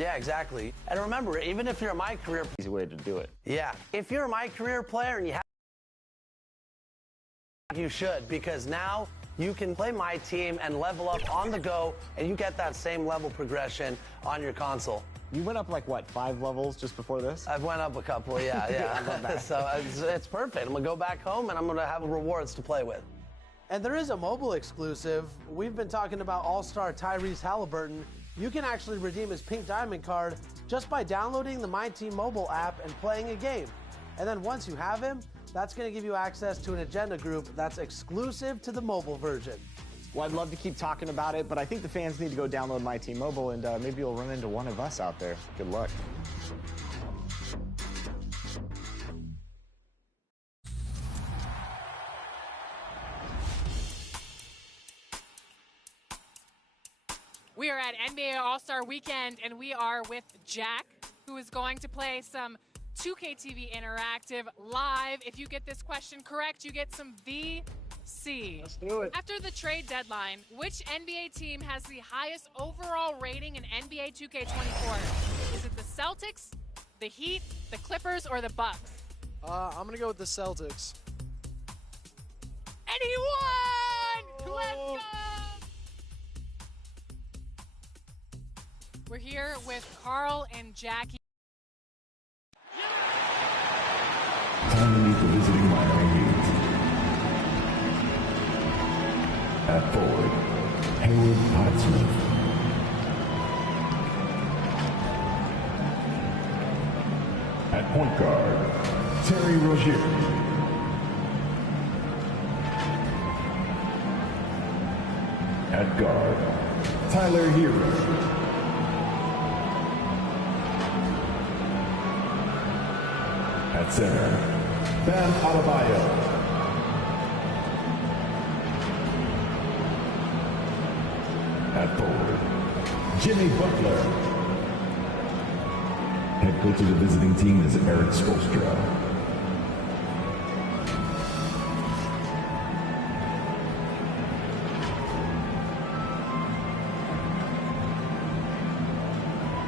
Yeah, exactly. And remember, even if you're a My Career... Easy way to do it. Yeah. If you're a My Career player and you should, because now you can play My Team and level up on the go, and you get that same level progression on your console. You went up like, what, 5 levels just before this? I've went up a couple, yeah. So it's perfect. I'm going to go back home, and I'm going to have rewards to play with. And there is a mobile exclusive. We've been talking about All-Star Tyrese Halliburton. You can actually redeem his Pink Diamond card just by downloading the My Team mobile app and playing a game. And then once you have him, that's going to give you access to an agenda group that's exclusive to the mobile version. Well, I'd love to keep talking about it, but I think the fans need to go download My Team Mobile, and maybe you'll run into one of us out there. Good luck. We are at NBA All-Star Weekend, and we are with Jack, who is going to play some 2K TV Interactive live. If you get this question correct, you get some VC. Let's do it. After the trade deadline, which NBA team has the highest overall rating in NBA 2K24? Is it the Celtics, the Heat, the Clippers, or the Bucks? I'm going to go with the Celtics. And he won! Let's go! We're here with Carl and Jackie. Finally for visiting Miami Heat. At forward, Hayward Pottsmith. At point guard, Terry Rozier. At guard, Tyler Hero. At center, Bam Adebayo. At forward, Jimmy Butler. Head coach of the visiting team is Eric Spoelstra.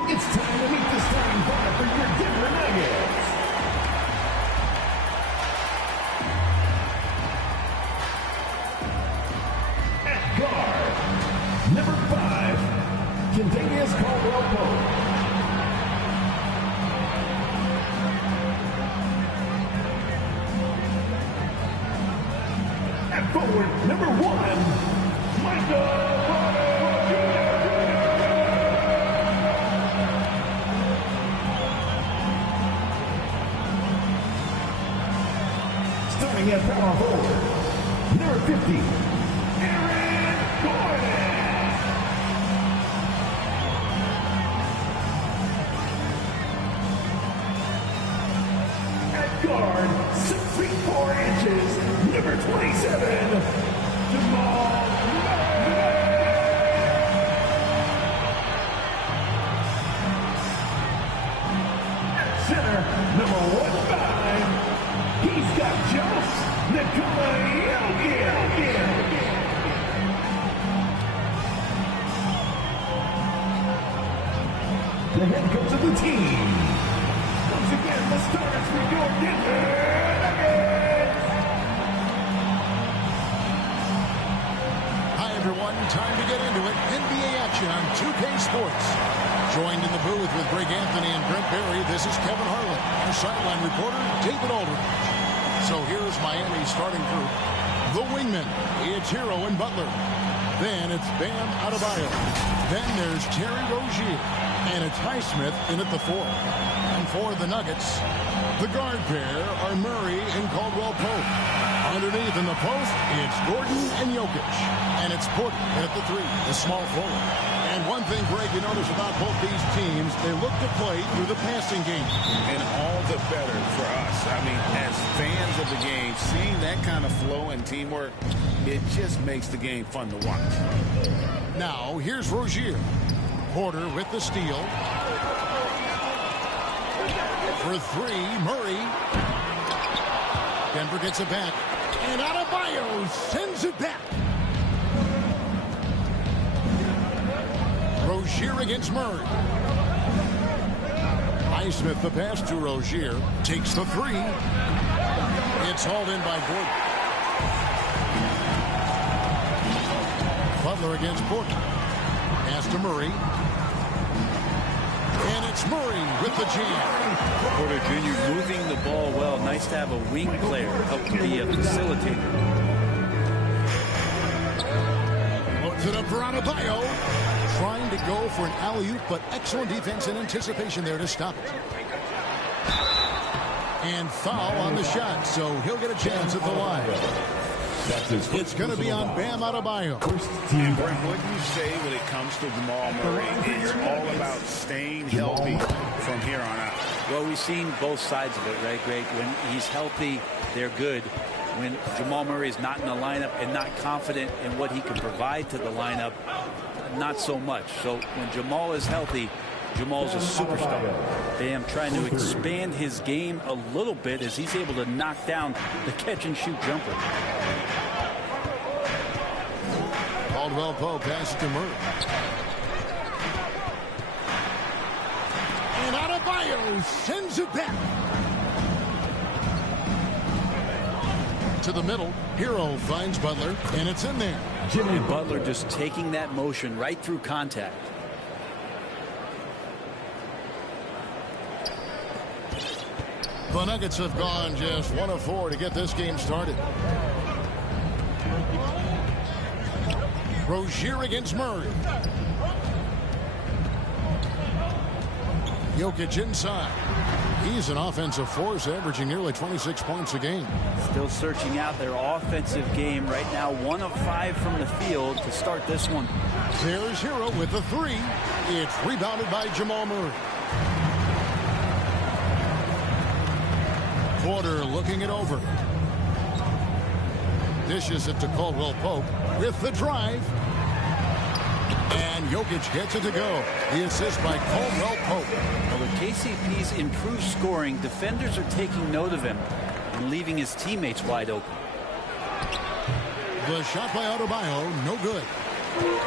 It's time to meet the starting five for your Denver Nuggets. At guard, number 5, Kentavious Caldwell-Pope. At forward, number 1, Michael Porter Jr. Starting at power forward, number 50, Aaron Gordon. At guard, 6 feet 4 inches, number 27, Jamal Murray. At center, number 15, he's got Josh Nikola Jokic. The head coach of the team. Once again, the stars for your Denver Nuggets. Hi, everyone. Time to get into it. NBA action on 2K Sports. Joined in the booth with Greg Anthony and Brent Barry, this is Kevin Harlan. Our sideline reporter, David Aldridge. So here's Miami's starting group. The wingmen, it's Hero and Butler. Then it's Bam Adebayo. Then there's Terry Rozier. And it's Highsmith in at the 4. And for the Nuggets, the guard pair are Murray and Caldwell-Pope. Underneath in the post, it's Gordon and Jokic. And it's Porter in at the 3, the small forward. And one thing, Greg, you notice about both these teams, they look to play through the passing game. And all the better for us. I mean, as fans of the game, seeing that kind of flow and teamwork, it just makes the game fun to watch. Now, here's Rozier. Porter with the steal. For 3, Murray. Denver gets it back. And Adebayo sends it back. Rozier against Murray. Highsmith, the pass to Rozier. Takes the three. It's hauled in by Gordon. Butler against Porter. Pass to Murray. And it's Murray with the jam. Porter Jr. moving the ball well. Nice to have a wing player help to be a facilitator. Loads it up for Adebayo. Trying to go for an alley-oop, but excellent defense and anticipation there to stop it. And foul on the shot, so he'll get a chance at the line. It's going to be on Bam Adebayo. And Brent, what do you say when it comes to Jamal Murray? It's all about staying healthy from here on out. Well, we've seen both sides of it, right, Greg? When he's healthy, they're good. When Jamal Murray is not in the lineup and not confident in what he can provide to the lineup, not so much. So when Jamal is healthy, Jamal's a superstar. Bam trying to expand his game a little bit as he's able to knock down the catch-and-shoot jumper. Caldwell Pope passes to Murray. And Adebayo sends it back. To the middle. Hero finds Butler, and it's in there. Jimmy Butler just taking that motion right through contact. The Nuggets have gone just 1 of 4 to get this game started. Rozier against Murray. Jokic inside. He's an offensive force, averaging nearly 26 points a game. Still searching out their offensive game right now. 1 of 5 from the field to start this one. There's Hero with the three. It's rebounded by Jamal Murray. Porter looking it over. Dishes it to Caldwell Pope with the drive. And Jokic gets it to go. The assist by Caldwell Pope. Well, with KCP's improved scoring, defenders are taking note of him and leaving his teammates wide open. The shot by Adebayo, no good.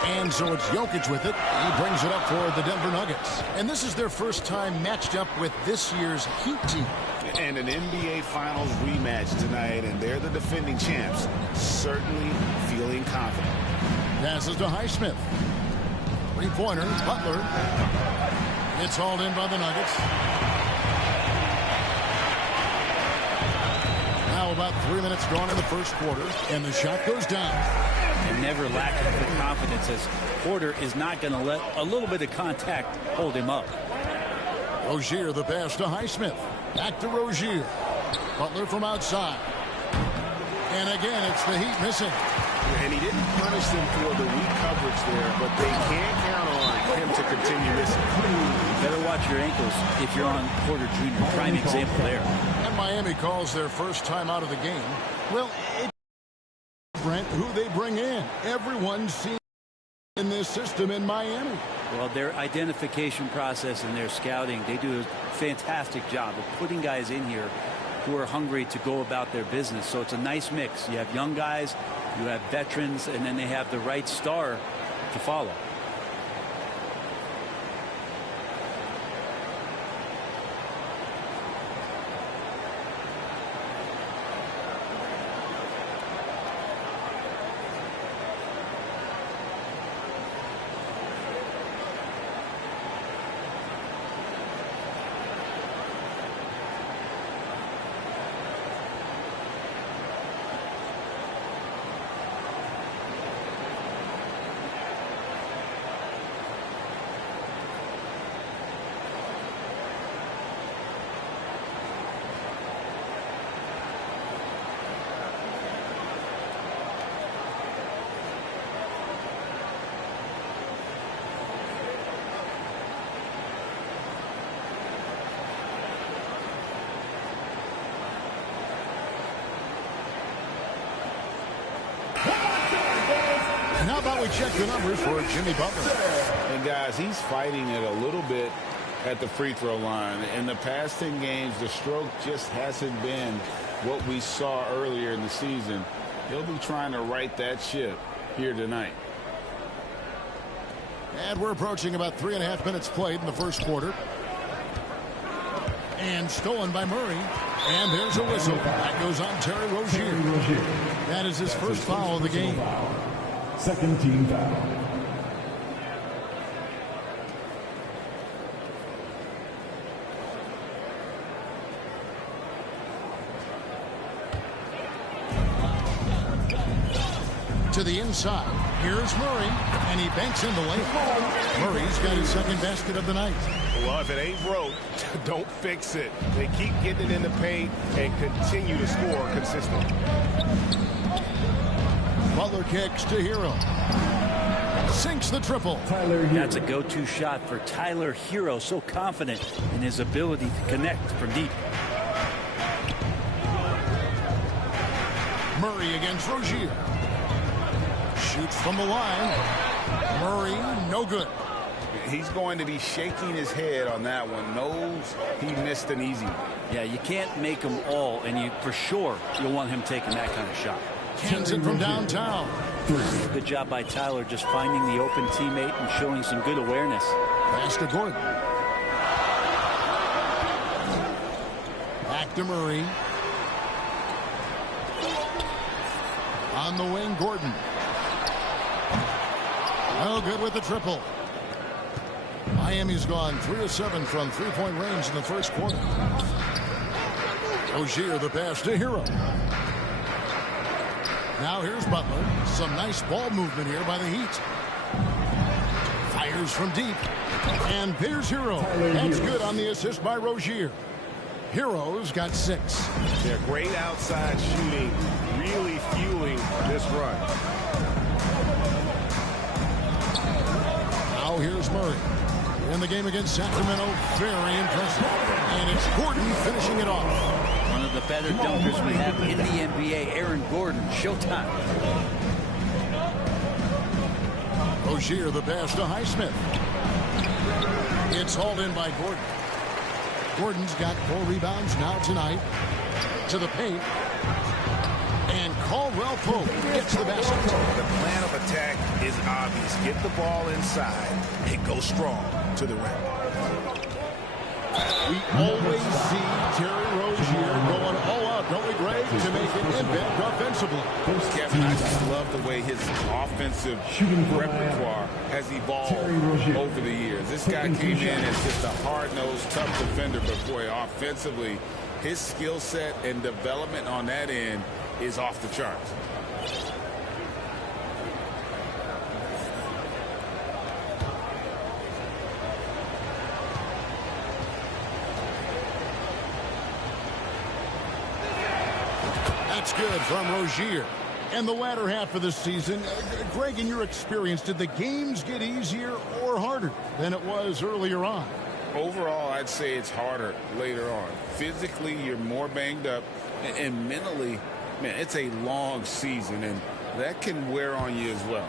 And so it's Jokic with it. He brings it up for the Denver Nuggets. And this is their first time matched up with this year's Heat team. And an NBA Finals rematch tonight, and they're the defending champs. Certainly feeling confident. Passes to Highsmith. Three-pointer, Butler. It's hauled in by the Nuggets. Now about 3 minutes gone in the first quarter, and the shot goes down. And never lacking the confidence, as Porter is not going to let a little bit of contact hold him up. Rozier, the pass to Highsmith. Back to Rozier. Butler from outside. And again, it's the Heat missing. And he didn't punish them for the weak coverage there, but they can't count on him to continue missing. You better watch your ankles if you're on Porter Jr. Prime example there. And Miami calls their first time out of the game. Well, Brent, who they bring in. Everyone seems in this system in Miami. Well, their identification process and their scouting, they do a fantastic job of putting guys in here who are hungry to go about their business. So it's a nice mix. You have young guys, you have veterans, and then they have the right star to follow. And how about we check the numbers for Jimmy Butler? And guys, he's fighting it a little bit at the free throw line. In the past 10 games, the stroke just hasn't been what we saw earlier in the season. He'll be trying to right that ship here tonight. And we're approaching about 3.5 minutes played in the first quarter. And stolen by Murray. And there's a whistle. That goes on Terry Rozier. That is his first foul of the game. Second team foul. To the inside. Here's Murray, and he banks in the layup. Murray's got his second basket of the night. Well, if it ain't broke, don't fix it. They keep getting it in the paint and continue to score consistently. Butler kicks to Hero. Sinks the triple. That's a go-to shot for Tyler Hero. So confident in his ability to connect from deep. Murray against Rozier. Shoots from the line. Murray, no good. He's going to be shaking his head on that one. Knows he missed an easy one. Yeah, you can't make them all, and you for sure you'll want him taking that kind of shot. Hands it from downtown. Good job by Tyler just finding the open teammate and showing some good awareness. Pass to Gordon. Back to Murray. On the wing, Gordon. No good with the triple. Miami's gone 3 of 7 from three-point range in the first quarter. Rozier the pass to Hero. Now here's Butler. Some nice ball movement here by the Heat. Fires from deep. And there's Hero. That's good on the assist by Rozier. Hero's got 6. They're great outside shooting, really fueling this run. Now here's Murray. In the game against Sacramento, very impressive. And it's Gordon finishing it off. One of the better dunkers we have in the NBA, Aaron Gordon. Showtime. Rozier the pass to Highsmith. It's hauled in by Gordon. Gordon's got 4 rebounds now tonight. To the paint. And Caldwell Pope gets the basket. The plan of attack is obvious. Get the ball inside and go strong to the rim. We always see Terry Rozier going all out, don't we, Greg, to make an impact offensively. Kevin, I just love the way his offensive repertoire has evolved over the years. This guy came in as just a hard-nosed, tough defender, but boy, offensively, his skill set and development on that end is off the charts. That's good from Rozier. And the latter half of the season, Greg, in your experience, did the games get easier or harder than it was earlier on? Overall, I'd say it's harder later on. Physically, you're more banged up, and mentally, man, it's a long season, and that can wear on you as well.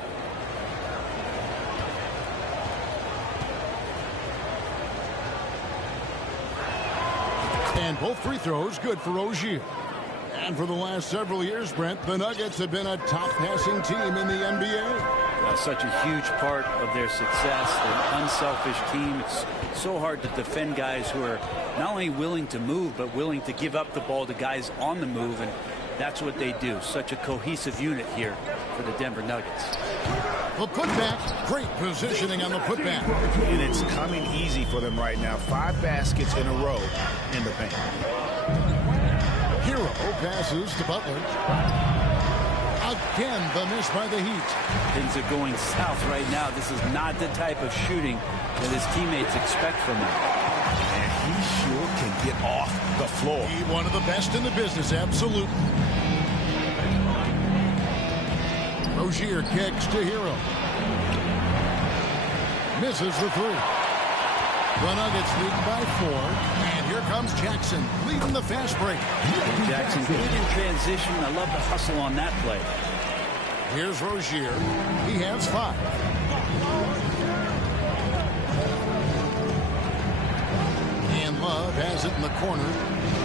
And both free throws good for Rozier. And for the last several years, Brent, the Nuggets have been a top passing team in the NBA. Such a huge part of their success. They're an unselfish team. It's so hard to defend guys who are not only willing to move, but willing to give up the ball to guys on the move. And that's what they do. Such a cohesive unit here for the Denver Nuggets. The putback, great positioning on the putback. And it's coming easy for them right now. 5 baskets in a row in the paint. Hero passes to Butler. Again, the miss by the Heat. Things are going south right now. This is not the type of shooting that his teammates expect from him. And he sure can get off the floor. He's one of the best in the business, absolutely. Rozier kicks to Hero. Misses the 3. The Nuggets lead by 4. And here comes Jackson leading the fast break. Jackson good in transition. I love the hustle on that play. Here's Rozier. He has 5. And Love has it in the corner.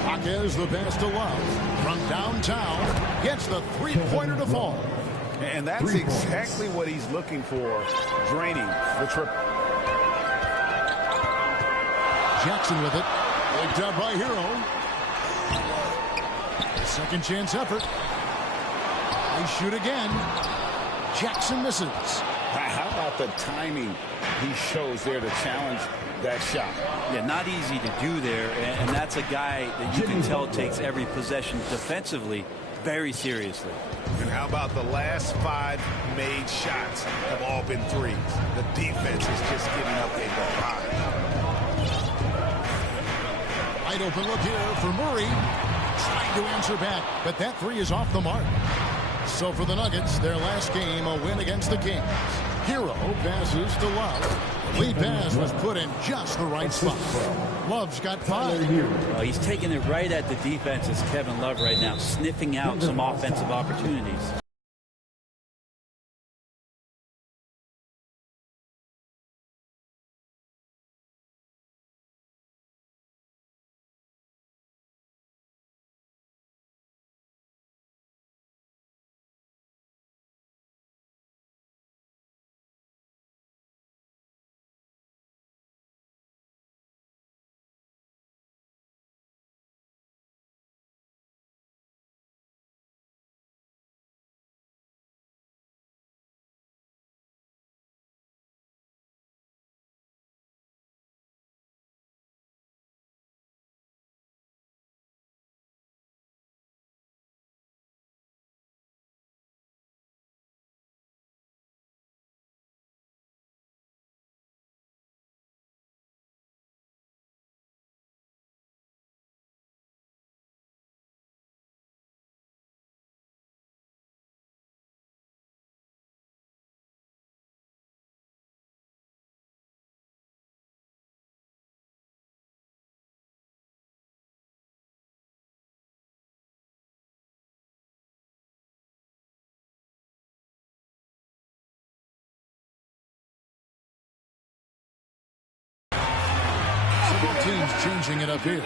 Jaquez the pass to Love. From downtown. Gets the three-pointer to fall. And that's exactly what he's looking for, draining the triple. Jackson with it. Picked up by Hero. Second chance effort. They shoot again. Jackson misses. How about the timing he shows there to challenge that shot? Yeah, not easy to do there, and that's a guy that you can tell takes every possession defensively very seriously. And how about the last 5 made shots have all been threes? The defense is just giving up a barrage. Wide open look here for Murray. Trying to answer back, but that three is off the mark. So for the Nuggets, their last game, a win against the Kings. Hero passes to Love. Lead pass was put in just the right spot. Love's got 5. He's taking it right at the defense as Kevin Love right now, sniffing out some offensive opportunities. Teams changing it up here.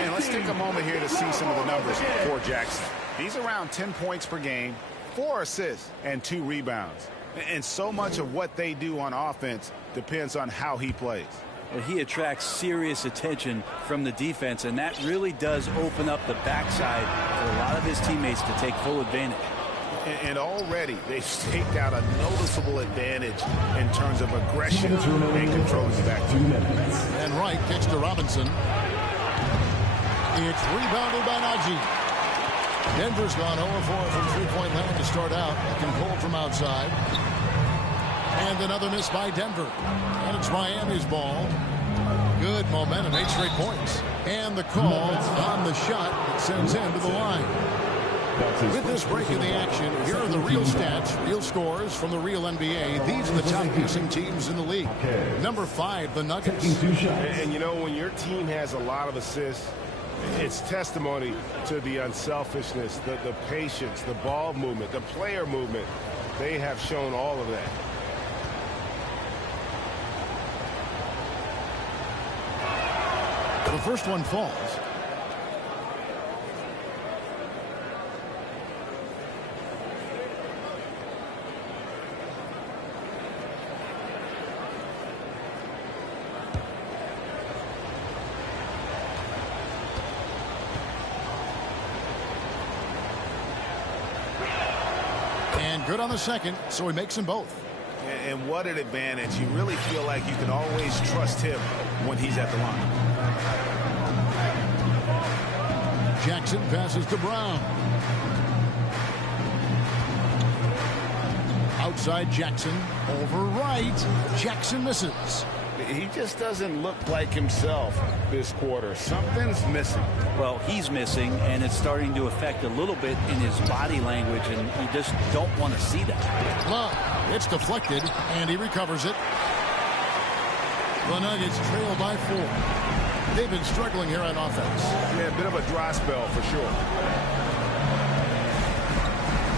And let's take a moment here to see some of the numbers for Jackson. He's around 10 points per game, 4 assists, and 2 rebounds. And so much of what they do on offense depends on how he plays. Well, he attracts serious attention from the defense, and that really does open up the backside for a lot of his teammates to take full advantage. And already they've staked out a noticeable advantage in terms of aggression and controlling the back. 2 minutes. And Wright kicks to Robinson. It's rebounded by Najee. Denver's gone 0-4 from three-point land to start out. Can pull from outside. And another miss by Denver. And it's Miami's ball. Good momentum, 8 straight points. And the call on the shot that sends him to the line. With this break in the action, here are the real stats, real scores from the real NBA. These are the top passing teams in the league. Number 5, the Nuggets. And you know, when your team has a lot of assists, it's testimony to the unselfishness, the patience, the ball movement, the player movement. They have shown all of that. The first one falls. And good on the second, so he makes them both. And what an advantage. You really feel like you can always trust him when he's at the line. Jackson passes to Brown. Outside Jackson. Over Wright. Jackson misses. He just doesn't look like himself this quarter. Something's missing. Well, he's missing, and it's starting to affect a little bit in his body language, and you just don't want to see that. Love. It's deflected, and he recovers it. The Nuggets trail by 4. They've been struggling here on offense. Yeah, a bit of a dry spell for sure.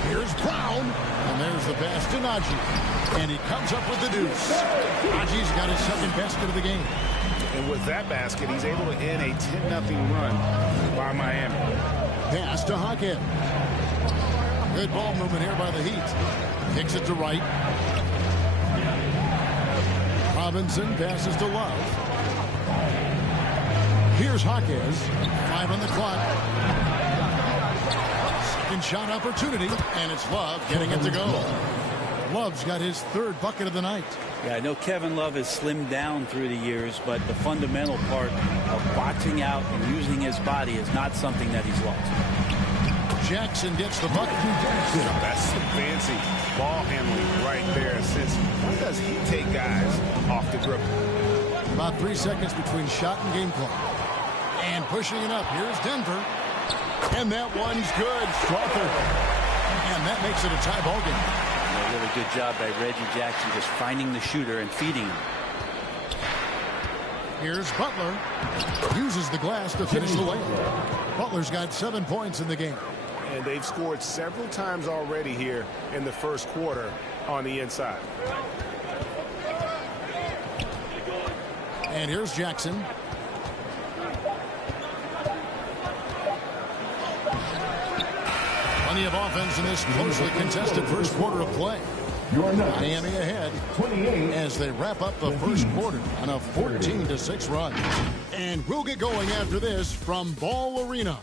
Here's Brown, and there's the pass to Najee. And he comes up with the deuce. Najee's got his second basket of the game. And with that basket, he's able to end a 10-0 run by Miami. Pass to Hackett. Good ball movement here by the Heat. Kicks it to Wright. Robinson passes to Love. Here's Jaquez. 5 on the clock. Second shot opportunity, and it's Love getting it to go. Love's got his 3rd bucket of the night. Yeah, I know Kevin Love has slimmed down through the years, but the fundamental part of boxing out and using his body is not something that he's lost. Jackson gets the bucket. That's some fancy ball handling right there. Since when does he take guys off the dribble? About 3 seconds between shot and game clock. And pushing it up. Here's Denver. And that one's good. Strother. And that makes it a tie ball game. A really good job by Reggie Jackson just finding the shooter and feeding him. Here's Butler. Uses the glass to finish the layup. Butler's got 7 points in the game. And they've scored several times already here in the first quarter on the inside. And here's Jackson. Plenty of offense in this closely contested first quarter of play. Miami ahead 28 as they wrap up the first quarter on a 14-6 run. And we'll get going after this from Ball Arena.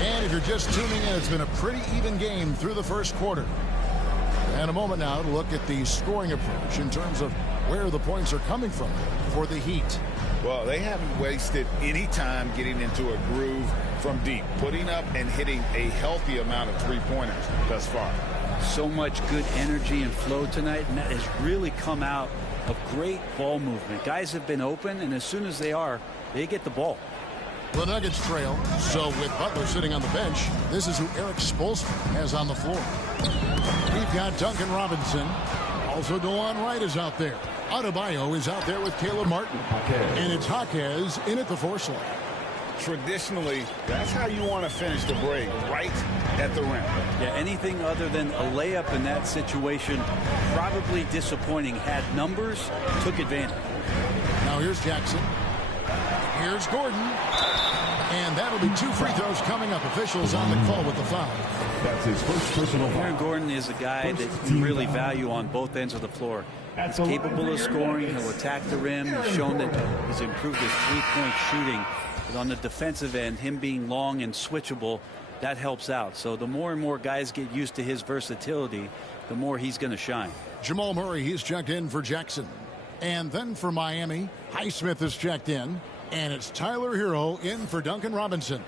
And if you're just tuning in, it's been a pretty even game through the first quarter. And a moment now to look at the scoring approach in terms of where the points are coming from for the Heat. Well, they haven't wasted any time getting into a groove from deep, putting up and hitting a healthy amount of three-pointers thus far. So much good energy and flow tonight, and that has really come out of great ball movement. Guys have been open, and as soon as they are, they get the ball. The Nuggets trail, so with Butler sitting on the bench, this is who Eric Spoelstra has on the floor. We've got Duncan Robinson. Also, DeLon Wright is out there. Adebayo is out there with Caleb Martin. And it's Jaquez in at the 4 slot. Traditionally, that's how you want to finish the break, right at the rim. Yeah, anything other than a layup in that situation, probably disappointing. Had numbers, took advantage. Now here's Jackson. Here's Gordon. And that'll be 2 free throws coming up. Officials on the call with the foul. That's his first personal foul. Aaron Gordon is a guy that you really value on both ends of the floor. He's capable of scoring. He'll attack the rim. He's shown that he's improved his three-point shooting. But on the defensive end, him being long and switchable, that helps out. So the more and more guys get used to his versatility, the more he's going to shine. Jamal Murray, he's checked in for Jackson. And then for Miami, Highsmith is checked in. And it's Tyler Hero in for Duncan Robinson.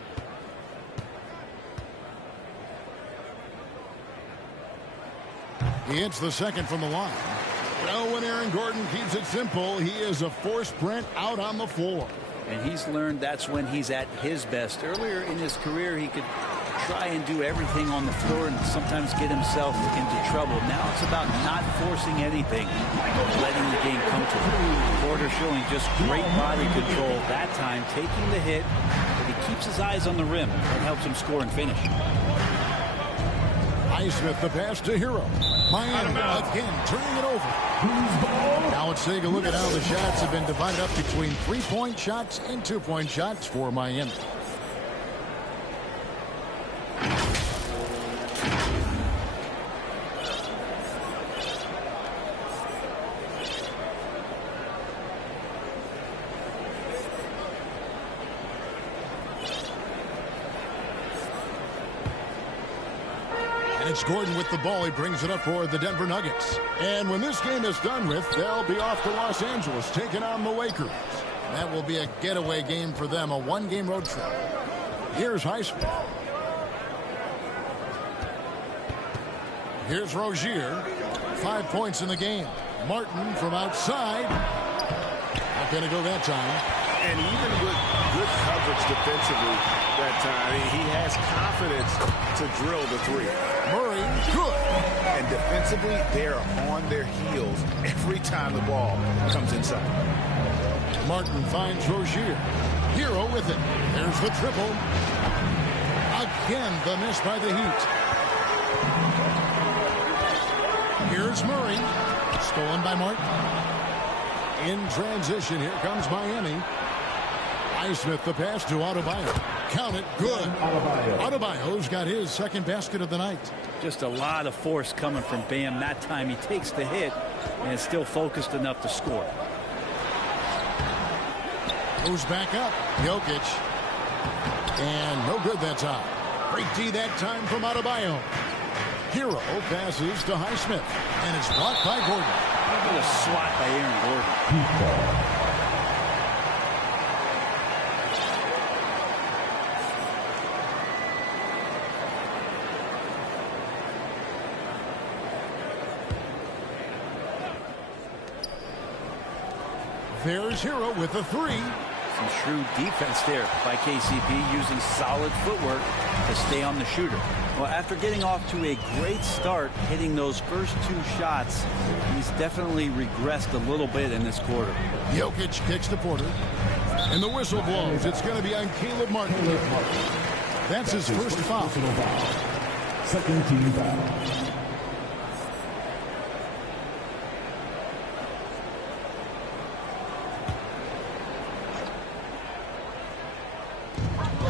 He hits the second from the line. Well, when Aaron Gordon keeps it simple, he is a force sprint out on the floor. And he's learned that's when he's at his best. Earlier in his career, he could try and do everything on the floor and sometimes get himself into trouble. Now it's about not forcing anything, letting the game come to him. Porter showing just great body control that time, taking the hit, but he keeps his eyes on the rim. That helps him score and finish. Highsmith the pass to Hero. Miami again turning it over. Now let's take a look at how the shots have been divided up between 3-point shots and 2-point shots for Miami. It's Gordon with the ball. He brings it up for the Denver Nuggets. And when this game is done with, they'll be off to Los Angeles taking on the Lakers. That will be a getaway game for them, a 1-game road trip. Here's Highsmith. Here's Rozier. 5 points in the game. Martin from outside. Not going to go that time. And even with good coverage defensively that time, he has confidence to drill the three. Murray, good. And defensively, they're on their heels every time the ball comes inside. Martin finds Rozier. Hero with it. There's the triple. Again, the miss by the Heat. Here's Murray. Stolen by Martin. In transition, here comes Miami. Highsmith the pass to Adebayo. Count it, good. Adebayo's got his second basket of the night. Just a lot of force coming from Bam. That time he takes the hit and is still focused enough to score. Goes back up. Jokic. And no good that time. Great D that time from Adebayo. Hero passes to Highsmith. And it's blocked by Gordon. What a swat by Aaron Gordon. There's Hero with a three. Some shrewd defense there by KCP, using solid footwork to stay on the shooter. Well, after getting off to a great start, hitting those first two shots, he's definitely regressed a little bit in this quarter. Jokic kicks to Porter. And the whistle blows. It's going to be on Caleb Martin. That's his first foul. Second team foul.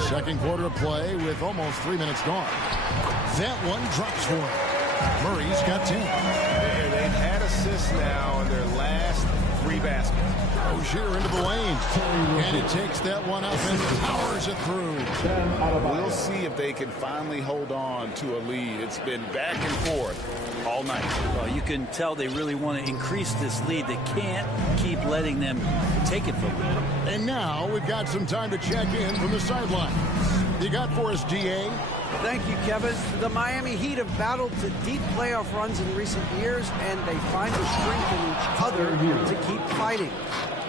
Second quarter of play with almost 3 minutes gone. That one drops for him. Murray's got 10. They've had assists now in their last 3 baskets. Rozier into the lane. And he takes that one up and powers it through. We'll see if they can finally hold on to a lead. It's been back and forth all night. Well, you can tell they really want to increase this lead. They can't keep letting them take it from them. And now we've got some time to check in from the sideline. You got for us, DA? Thank you, Kevin. The Miami Heat have battled to deep playoff runs in recent years, and they find the strength in each other to keep fighting.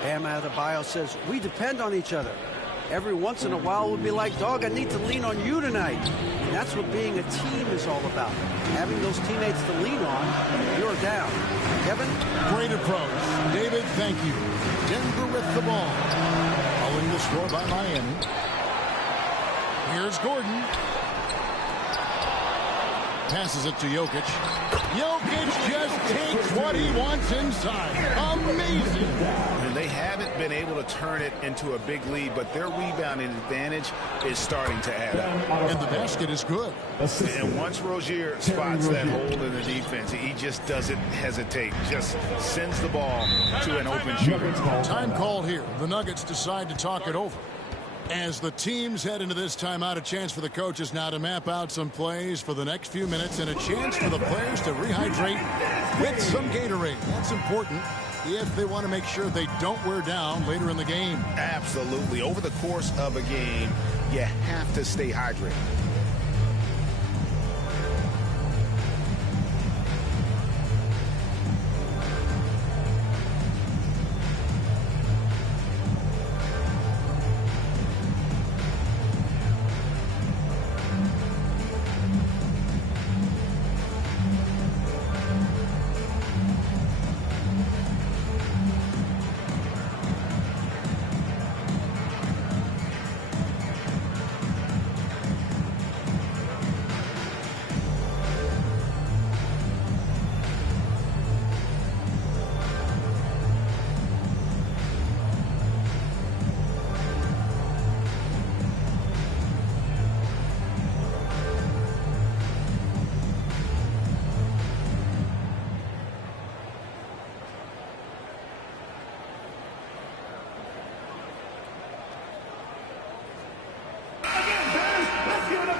Bam Adebayo says, we depend on each other. Every once in a while we'll be like, dog, I need to lean on you tonight. And that's what being a team is all about. Having those teammates to lean on when you're down. Kevin? Great approach. David, thank you. Denver with the ball. Following the score by Miami. Here's Gordon. Passes it to Jokic. Jokic just takes what he wants inside. Amazing. And they haven't been able to turn it into a big lead, but their rebounding advantage is starting to add up. And the basket is good. And once Rozier spots that hole in the defense, he just doesn't hesitate. Just sends the ball to an open shooter. Time called here. The Nuggets decide to talk it over. As the teams head into this timeout, a chance for the coaches now to map out some plays for the next few minutes and a chance for the players to rehydrate with some Gatorade. That's important if they want to make sure they don't wear down later in the game. Absolutely. Over the course of a game, you have to stay hydrated.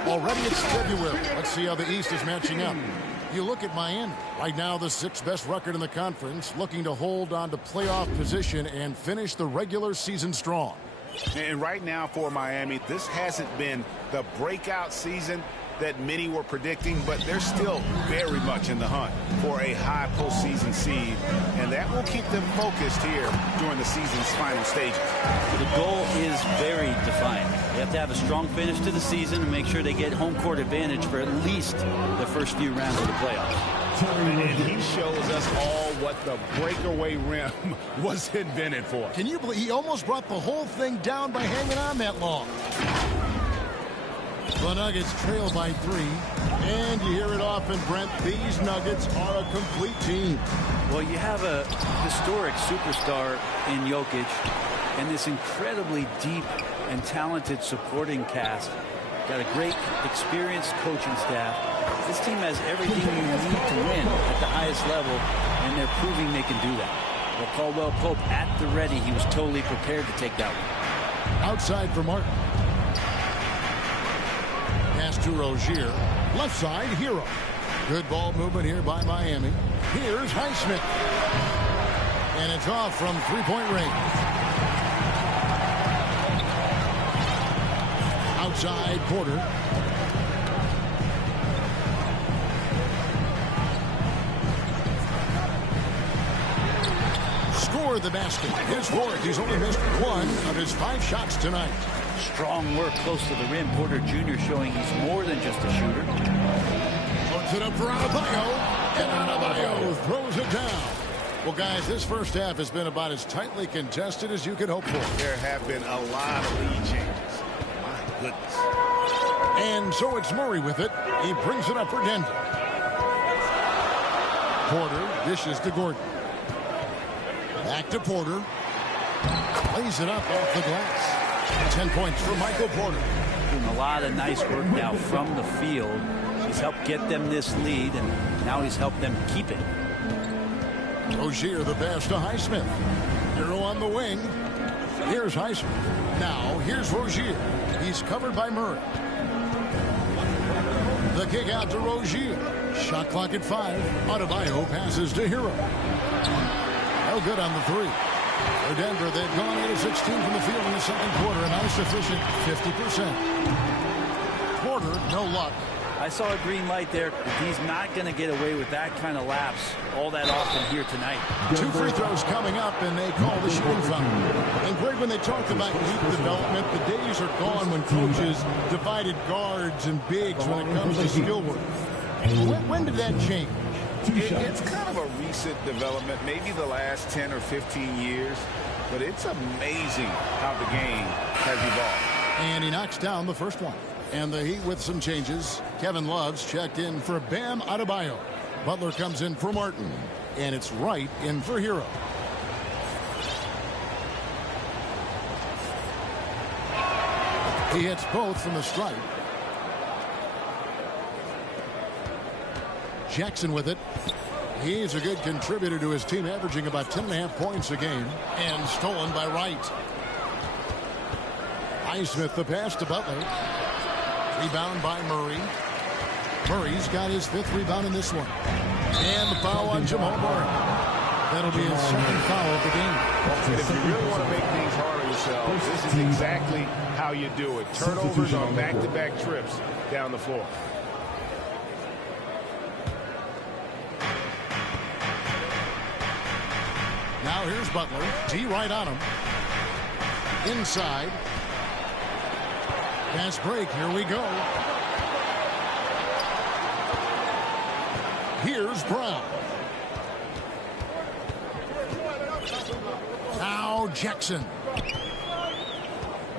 Already it's February. Let's see how the East is matching up. You look at Miami. Right now, the 6th best record in the conference, looking to hold on to playoff position and finish the regular season strong. And right now for Miami, this hasn't been the breakout season that many were predicting, but they're still very much in the hunt for a high postseason seed, and that will keep them focused here during the season's final stages. The goal is very defined. They have to have a strong finish to the season and make sure they get home court advantage for at least the first few rounds of the playoffs. And he shows us all what the breakaway rim was invented for. Can you believe he almost brought the whole thing down by hanging on that long? The Nuggets trail by 3. And you hear it often, Brent, these Nuggets are a complete team. Well, you have a historic superstar in Jokic and this incredibly deep and talented supporting cast. Got a great, experienced coaching staff. This team has everything you need to win at the highest level, and they're proving they can do that. Well, Caldwell Pope at the ready. He was totally prepared to take that one. Outside for Martin. Pass to Rozier. Left side, Hero. Good ball movement here by Miami. Here's Highsmith. And it's off from three-point range. Outside, Porter. Score the basket. His fourth. He's only missed 1 of his 5 shots tonight. Strong work close to the rim. Porter Jr. showing he's more than just a shooter. Puts it up for Adebayo. And Adebayo throws it down. Well, guys, this first half has been about as tightly contested as you could hope for. There have been a lot of lead changes. My goodness. And so it's Murray with it. He brings it up for Denver. Porter dishes to Gordon. Back to Porter. Lays it up off the glass. 10 points for Michael Porter. Doing a lot of nice work now from the field. He's helped get them this lead, and now he's helped them keep it. Rozier the pass to Highsmith. Hero on the wing. Here's Highsmith. Now here's Rozier. He's covered by Murray. The kick out to Rozier. Shot clock at 5. Adebayo passes to Hero. No good on the 3. For Denver, they've gone 8 of 16 from the field in the second quarter. A nice efficient 50%. Porter, no luck. I saw a green light there. He's not going to get away with that kind of lapse all that often here tonight. 2 free throws coming up, and they call the shooting foul. And Greg, when they talked about lead development, the days are gone when coaches divided guards and bigs when it comes to skill work. When did that change? It's kind of a recent development, maybe the last 10 or 15 years, but it's amazing how the game has evolved. And he knocks down the first one. And the Heat with some changes. Kevin Love's checked in for Bam Adebayo. Butler comes in for Martin. And it's Wright in for Hero. He hits both from the stripe. Jackson with it. He's a good contributor to his team, averaging about 10.5 points a game. And stolen by Wright. Highsmith the pass to Butler. Rebound by Murray. Murray's got his 5th rebound in this one. And the foul on Jamal Murray. That'll be his 2nd foul of the game. And if you really want to make things hard on yourself, this is exactly how you do it. Turnovers on back-to-back trips down the floor. Now here's Butler. D right on him. Inside. Pass break. Here we go. Here's Brown. Now Jackson.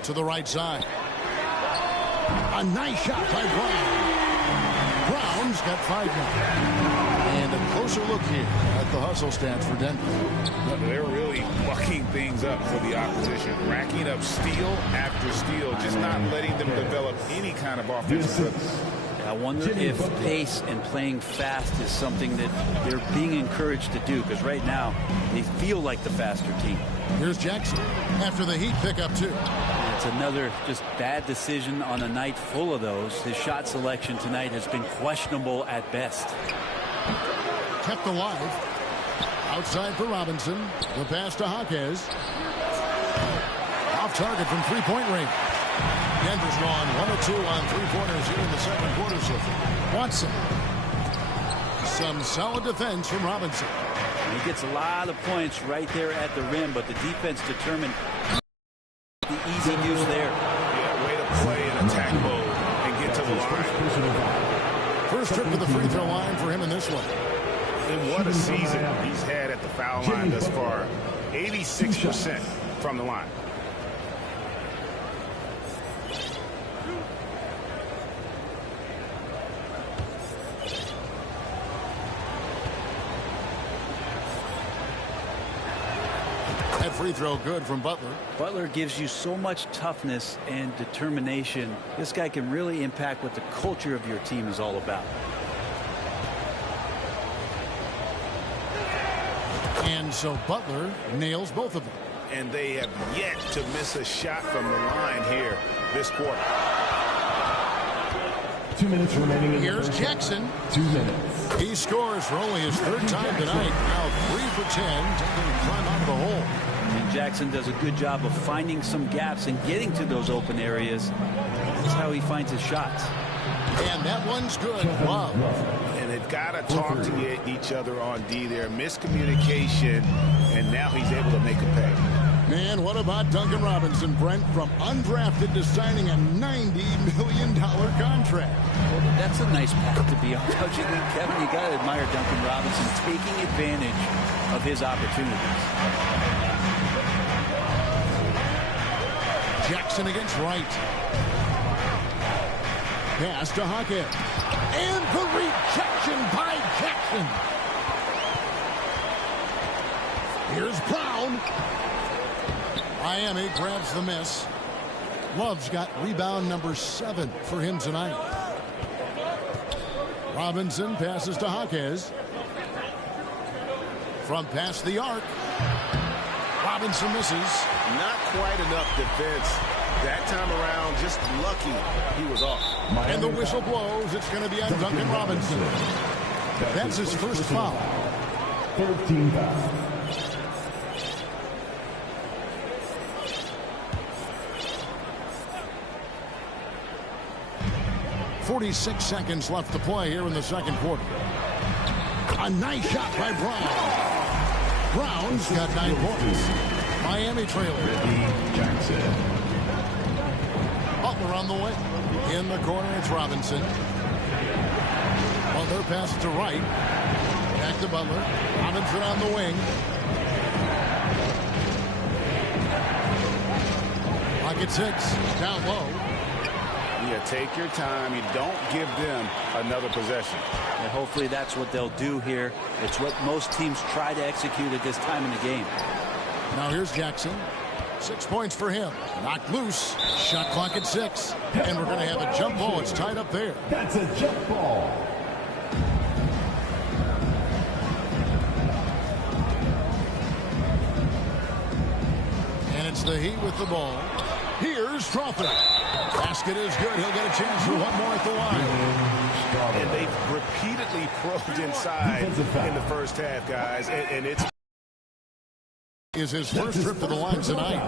To the right side. A nice shot by Brown. Brown's got 5 now. And a closer look here at the hustle stats for Denver. They're really mucking things up for the opposition, racking up steal after steal, just not letting them develop any kind of offensive rhythm. I wonder if pace and playing fast is something that they're being encouraged to do, because right now they feel like the faster team. Here's Jackson after the Heat pick up 2. It's another just bad decision on a night full of those. His shot selection tonight has been questionable at best. Kept alive. Outside for Robinson. The pass to Jaquez. Off target from 3-point range. Denver's gone 1 of 2 on 3-pointers here in the second quarter so far. Watson. Some solid defense from Robinson. He gets a lot of points right there at the rim, but the defense determined the easy deuce there. Yeah, way to play in attack mode and get to the line. First trip to the free throw line for him in this one. And what a season he's had at the foul line thus far. 86% from the line. That free throw good from Butler. Butler gives you so much toughness and determination. This guy can really impact what the culture of your team is all about. And so Butler nails both of them. And they have yet to miss a shot from the line here this quarter. 2 minutes remaining in Here's the first Jackson. half. 2 minutes. He scores for only his third time tonight. Now 3 for 10, taking a climb out of the hole. And Jackson does a good job of finding some gaps and getting to those open areas. That's how he finds his shots. And that one's good. Love. And they've got to talk to each other on D there. Miscommunication, and now he's able to make a pay. Man, what about Duncan Robinson, Brent, from undrafted to signing a $90 million contract? Well, that's a nice path to be on. Don't you think, Kevin? You got to admire Duncan Robinson taking advantage of his opportunities. Jackson against Wright. Pass to Hackett. And the rejection by Jackson. Here's Brown. Miami grabs the miss. Love's got rebound number 7 for him tonight. Robinson passes to Jaquez. From past the arc. Robinson misses. Not quite enough defense that time around. Just lucky he was off. And the whistle blows. It's going to be on Duncan Robinson. That's his first foul. 13 fouls. 46 seconds left to play here in the second quarter. A nice shot by Brown. Brown's got 9 points. Miami trailing. Jackson. Butler on the wing. In the corner, it's Robinson. Butler passes to Wright. Back to Butler. Robinson on the wing. Pocket 6. Down low. Yeah, take your time. You don't give them another possession. And hopefully that's what they'll do here. It's what most teams try to execute at this time in the game. Now here's Jackson. 6 points for him. Knocked loose. Shot clock at 6. And we're going to have a jump ball. It's tied up there. That's a jump ball. And it's the Heat with the ball. Here's Crawford. Basket is good. He'll get a chance for one more at the line. And they've repeatedly probed inside in the first half, guys. And it's is his first trip to the line tonight.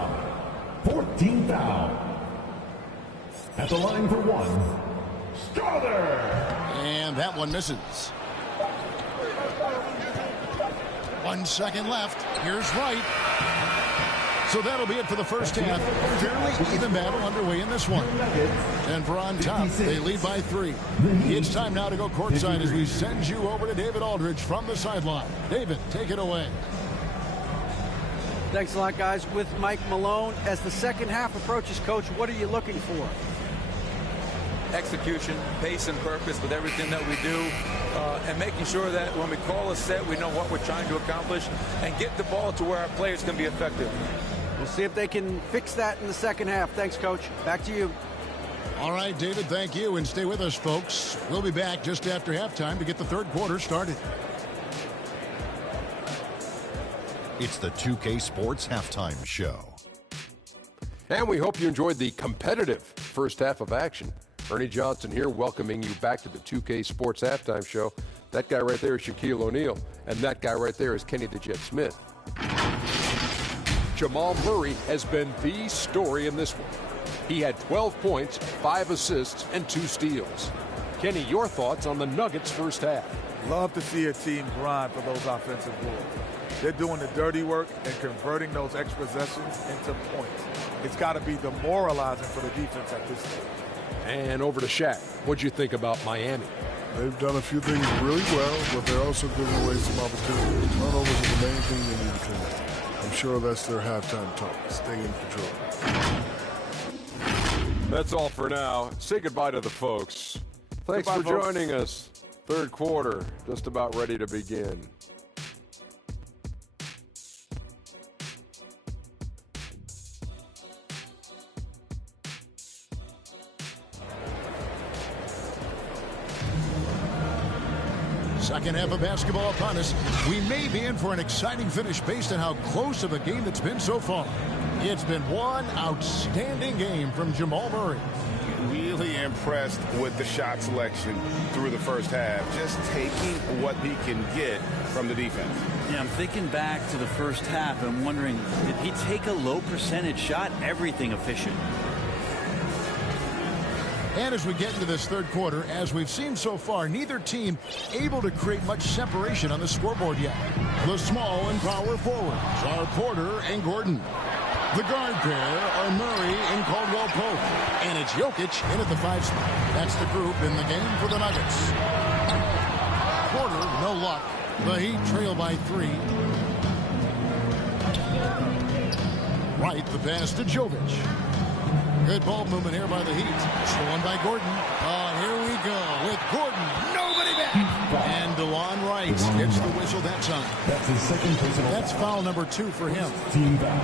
14 foul. At the line for one, Strawther. And that one misses. 1 second left. Here's Wright. So that'll be it for the first half. Fairly even battle underway in this one. Denver on top. They lead by 3. It's time now to go courtside as we send you over to David Aldridge from the sideline. David, take it away. Thanks a lot, guys. With Mike Malone, as the second half approaches, Coach, what are you looking for? Execution, pace, and purpose with everything that we do, and making sure that when we call a set, we know what we're trying to accomplish and get the ball to where our players can be effective. We'll see if they can fix that in the second half. Thanks, Coach. Back to you. All right, David, thank you, and stay with us, folks. We'll be back just after halftime to get the third quarter started. It's the 2K Sports Halftime Show. And we hope you enjoyed the competitive first half of action. Ernie Johnson here, welcoming you back to the 2K Sports Halftime Show. That guy right there is Shaquille O'Neal, and that guy right there is Kenny the Jet Smith. Jamal Murray has been the story in this one. He had 12 points, 5 assists, and 2 steals. Kenny, your thoughts on the Nuggets' first half? Love to see a team grind for those offensive boards. They're doing the dirty work and converting those extra possessions into points. It's got to be demoralizing for the defense at this stage. And over to Shaq. What'd you think about Miami? They've done a few things really well, but they're also giving away some opportunities. Turnovers are the main thing they need to clean up. I'm sure that's their halftime talk. Stay in control. That's all for now. Say goodbye to the folks. Thanks for joining us. Third quarter, just about ready to begin. Second half of basketball upon us. We may be in for an exciting finish based on how close of a game it's been so far. It's been one outstanding game from Jamal Murray. Really impressed with the shot selection through the first half. Just taking what he can get from the defense. Yeah, I'm thinking back to the first half. I'm wondering, did he take a low percentage shot? Everything efficient. And as we get into this third quarter, as we've seen so far, neither team able to create much separation on the scoreboard yet. The small and power forwards are Porter and Gordon. The guard pair are Murray and Caldwell Pope. And it's Jokic in at the 5 spot. That's the group in the game for the Nuggets. Porter, no luck. The Heat trail by 3. Right, the pass to Jovic. Good ball movement here by the Heat. Stolen by Gordon. Here we go with Gordon. Nobody back. And DeLon Wright gets the whistle that time. That's his second personal. That's foul number 2 for him. Team foul.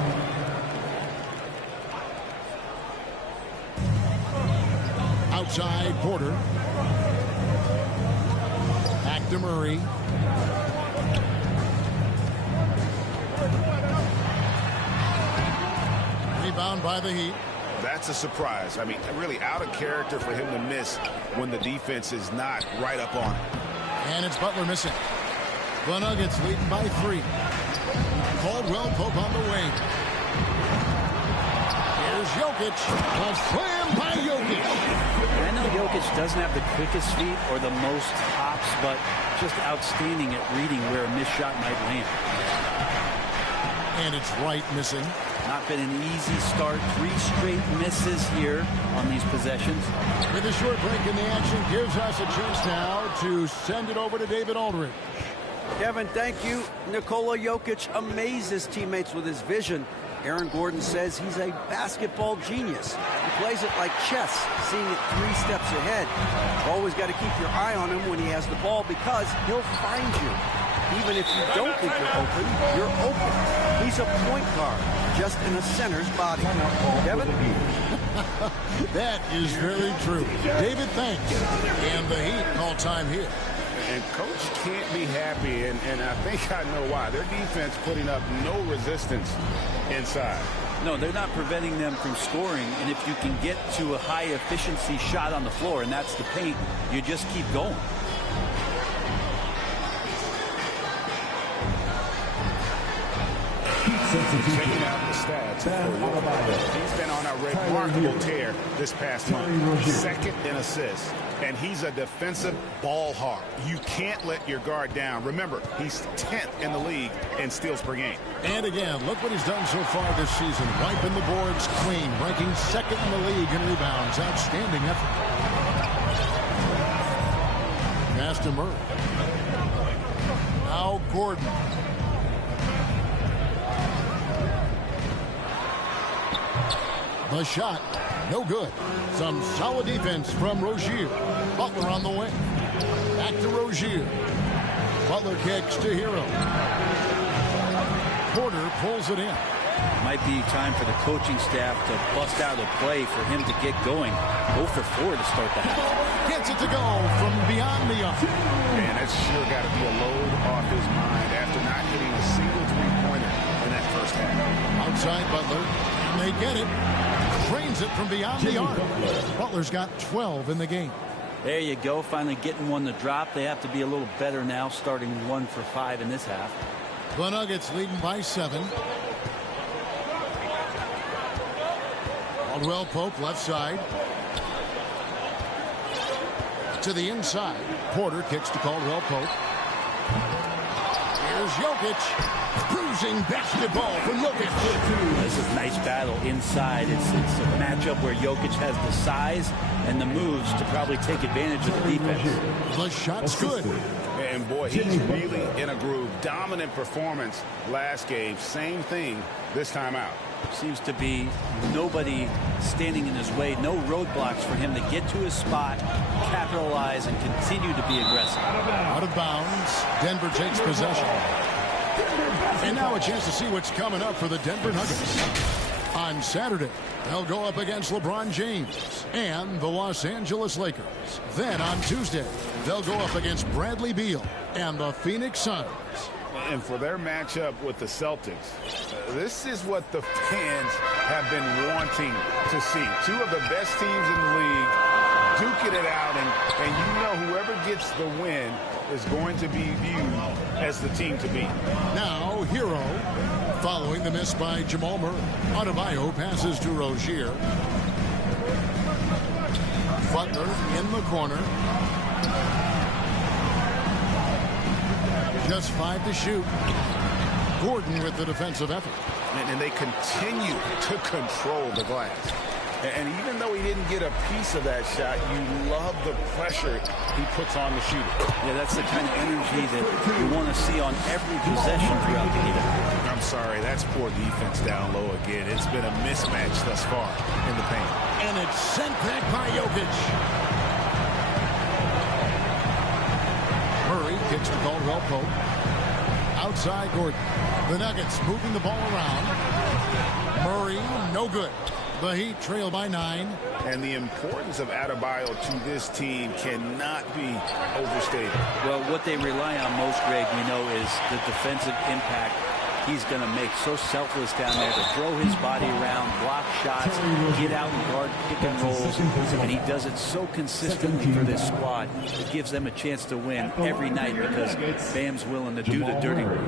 Outside Porter. Back to Murray. Rebound by the Heat. That's a surprise. I mean, really out of character for him to miss when the defense is not right up on it. And it's Butler missing. The Nuggets leading by 3. Caldwell Pope on the wing. Here's Jokic. A slam by Jokic. I know Jokic doesn't have the quickest feet or the most hops, but just outstanding at reading where a missed shot might land. And it's Wright missing. Not been an easy start. 3 straight misses here on these possessions. With a short break in the action, gives us a chance now to send it over to David Aldridge. Kevin, thank you. Nikola Jokic amazes teammates with his vision. Aaron Gordon says he's a basketball genius. He plays it like chess, seeing it 3 steps ahead. Always got to keep your eye on him when he has the ball because he'll find you. Even if you don't think you're open. He's a point guard, just in a center's body. Kevin? That is very true. David, thanks. And the Heat call time here. And Coach can't be happy, and I think I know why. Their defense putting up no resistance inside. No, they're not preventing them from scoring, and if you can get to a high-efficiency shot on the floor, and that's the paint, you just keep going. Checking out the stats. He's been on a remarkable tear this past month. Second in assists. And he's a defensive ball hawk. You can't let your guard down. Remember, he's 10th in the league in steals per game. And again, look what he's done so far this season. Wiping the boards clean. Ranking 2nd in the league in rebounds. Outstanding effort. Pass to Murray. Now Gordon. The shot, no good. Some solid defense from Rozier. Butler on the wing. Back to Rozier. Butler kicks to Hero. Porter pulls it in. Might be time for the coaching staff to bust out a play for him to get going. 0 for 4 to start the half. Gets it to go from beyond the arc. Man, that's sure got to be a load off his mind after not hitting a single three-pointer in that first half. Outside Butler, and they get it. Drains it from beyond the arc. Butler's got 12 in the game. There you go, finally getting one to drop. They have to be a little better now, starting 1 for 5 in this half. The Nuggets leading by 7. Caldwell Pope left side. To the inside. Porter kicks to Caldwell Pope. Here's Jokic. Cruising basketball for Jokic. This is a nice battle inside. It's a matchup where Jokic has the size and the moves to probably take advantage of the defense. The shot's good. And boy, he's really in a groove. Dominant performance last game. Same thing this time out. Seems to be nobody standing in his way. No roadblocks for him to get to his spot, capitalize, and continue to be aggressive. Out of bounds. Denver takes possession. And now a chance to see what's coming up for the Denver Nuggets. On Saturday, they'll go up against LeBron James and the Los Angeles Lakers. Then on Tuesday, they'll go up against Bradley Beal and the Phoenix Suns. And for their matchup with the Celtics, this is what the fans have been wanting to see. Two of the best teams in the league duking it out, and you know whoever gets the win is going to be viewed as the team to beat. Now, Hero, following the miss by Jamal Murray. Adebayo passes to Rozier. Butler in the corner. Just 5 to shoot. Gordon with the defensive effort. And they continue to control the glass. And even though he didn't get a piece of that shot, you love the pressure he puts on the shooter. Yeah, that's the kind of energy that you want to see on every possession throughout the game. I'm sorry, that's poor defense down low again. It's been a mismatch thus far in the paint. And it's sent back by Jokic. Murray kicks to Caldwell Pope. Outside Gordon. The Nuggets moving the ball around. Murray, no good. The Heat trail by 9. And the importance of Adebayo to this team cannot be overstated. Well, what they rely on most, Greg, we know, is the defensive impact he's going to make. So selfless down there to throw his body around, block shots, get out and guard pick and rolls. And he does it so consistently for this squad. It gives them a chance to win every night because Bam's willing to do the dirty work.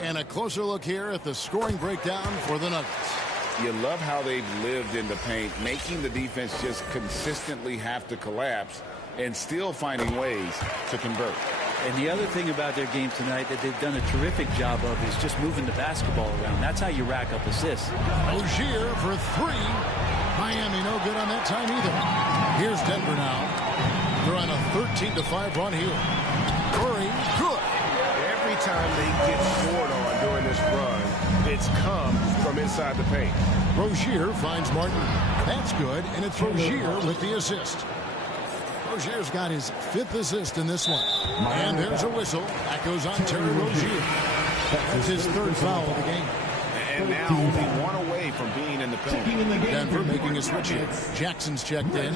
And a closer look here at the scoring breakdown for the Nuggets. You love how they've lived in the paint, making the defense just consistently have to collapse and still finding ways to convert. And the other thing about their game tonight that they've done a terrific job of is just moving the basketball around. That's how you rack up assists. Rozier for 3. Miami no good on that time either. Here's Denver now. They're on a 13-5 run here. Curry, good. Every time they get scored on during this run, it's come from inside the paint. Rozier finds Martin. That's good, and it's Rozier with the assist. Rozier's got his 5th assist in this one. And there's a whistle. That goes on Terry Rozier. That's his 3rd foul of the game. And now only 1 away from being in the penalty. Denver making a switch in. Jackson's checked in.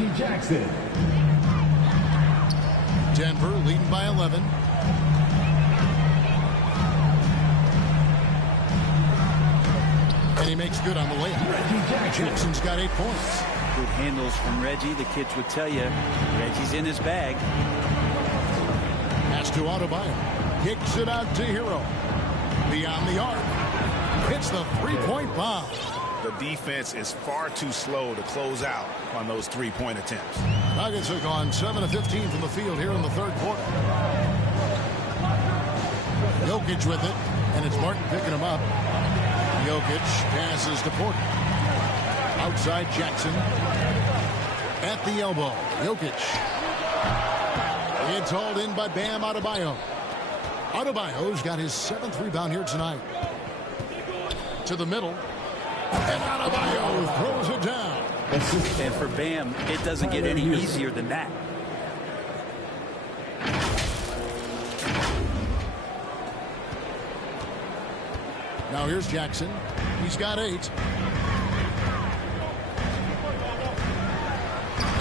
Denver leading by 11. And he makes good on the layup. Jackson's got 8 points. Good handles from Reggie. The kids would tell you, Reggie's in his bag. Pass to Adebayo. Kicks it out to Hero. Beyond the arc. Hits the 3-point bomb. The defense is far too slow to close out on those 3-point attempts. Nuggets have gone 7 of 15 from the field here in the 3rd quarter. Jokic with it, and it's Martin picking him up. Jokic passes to Porter. Outside Jackson. At the elbow. Jokic. It's hauled in by Bam Adebayo. Adebayo's got his 7th rebound here tonight. To the middle. And Adebayo throws it down. And for Bam, it doesn't get any easier than that. Now here's Jackson. He's got 8.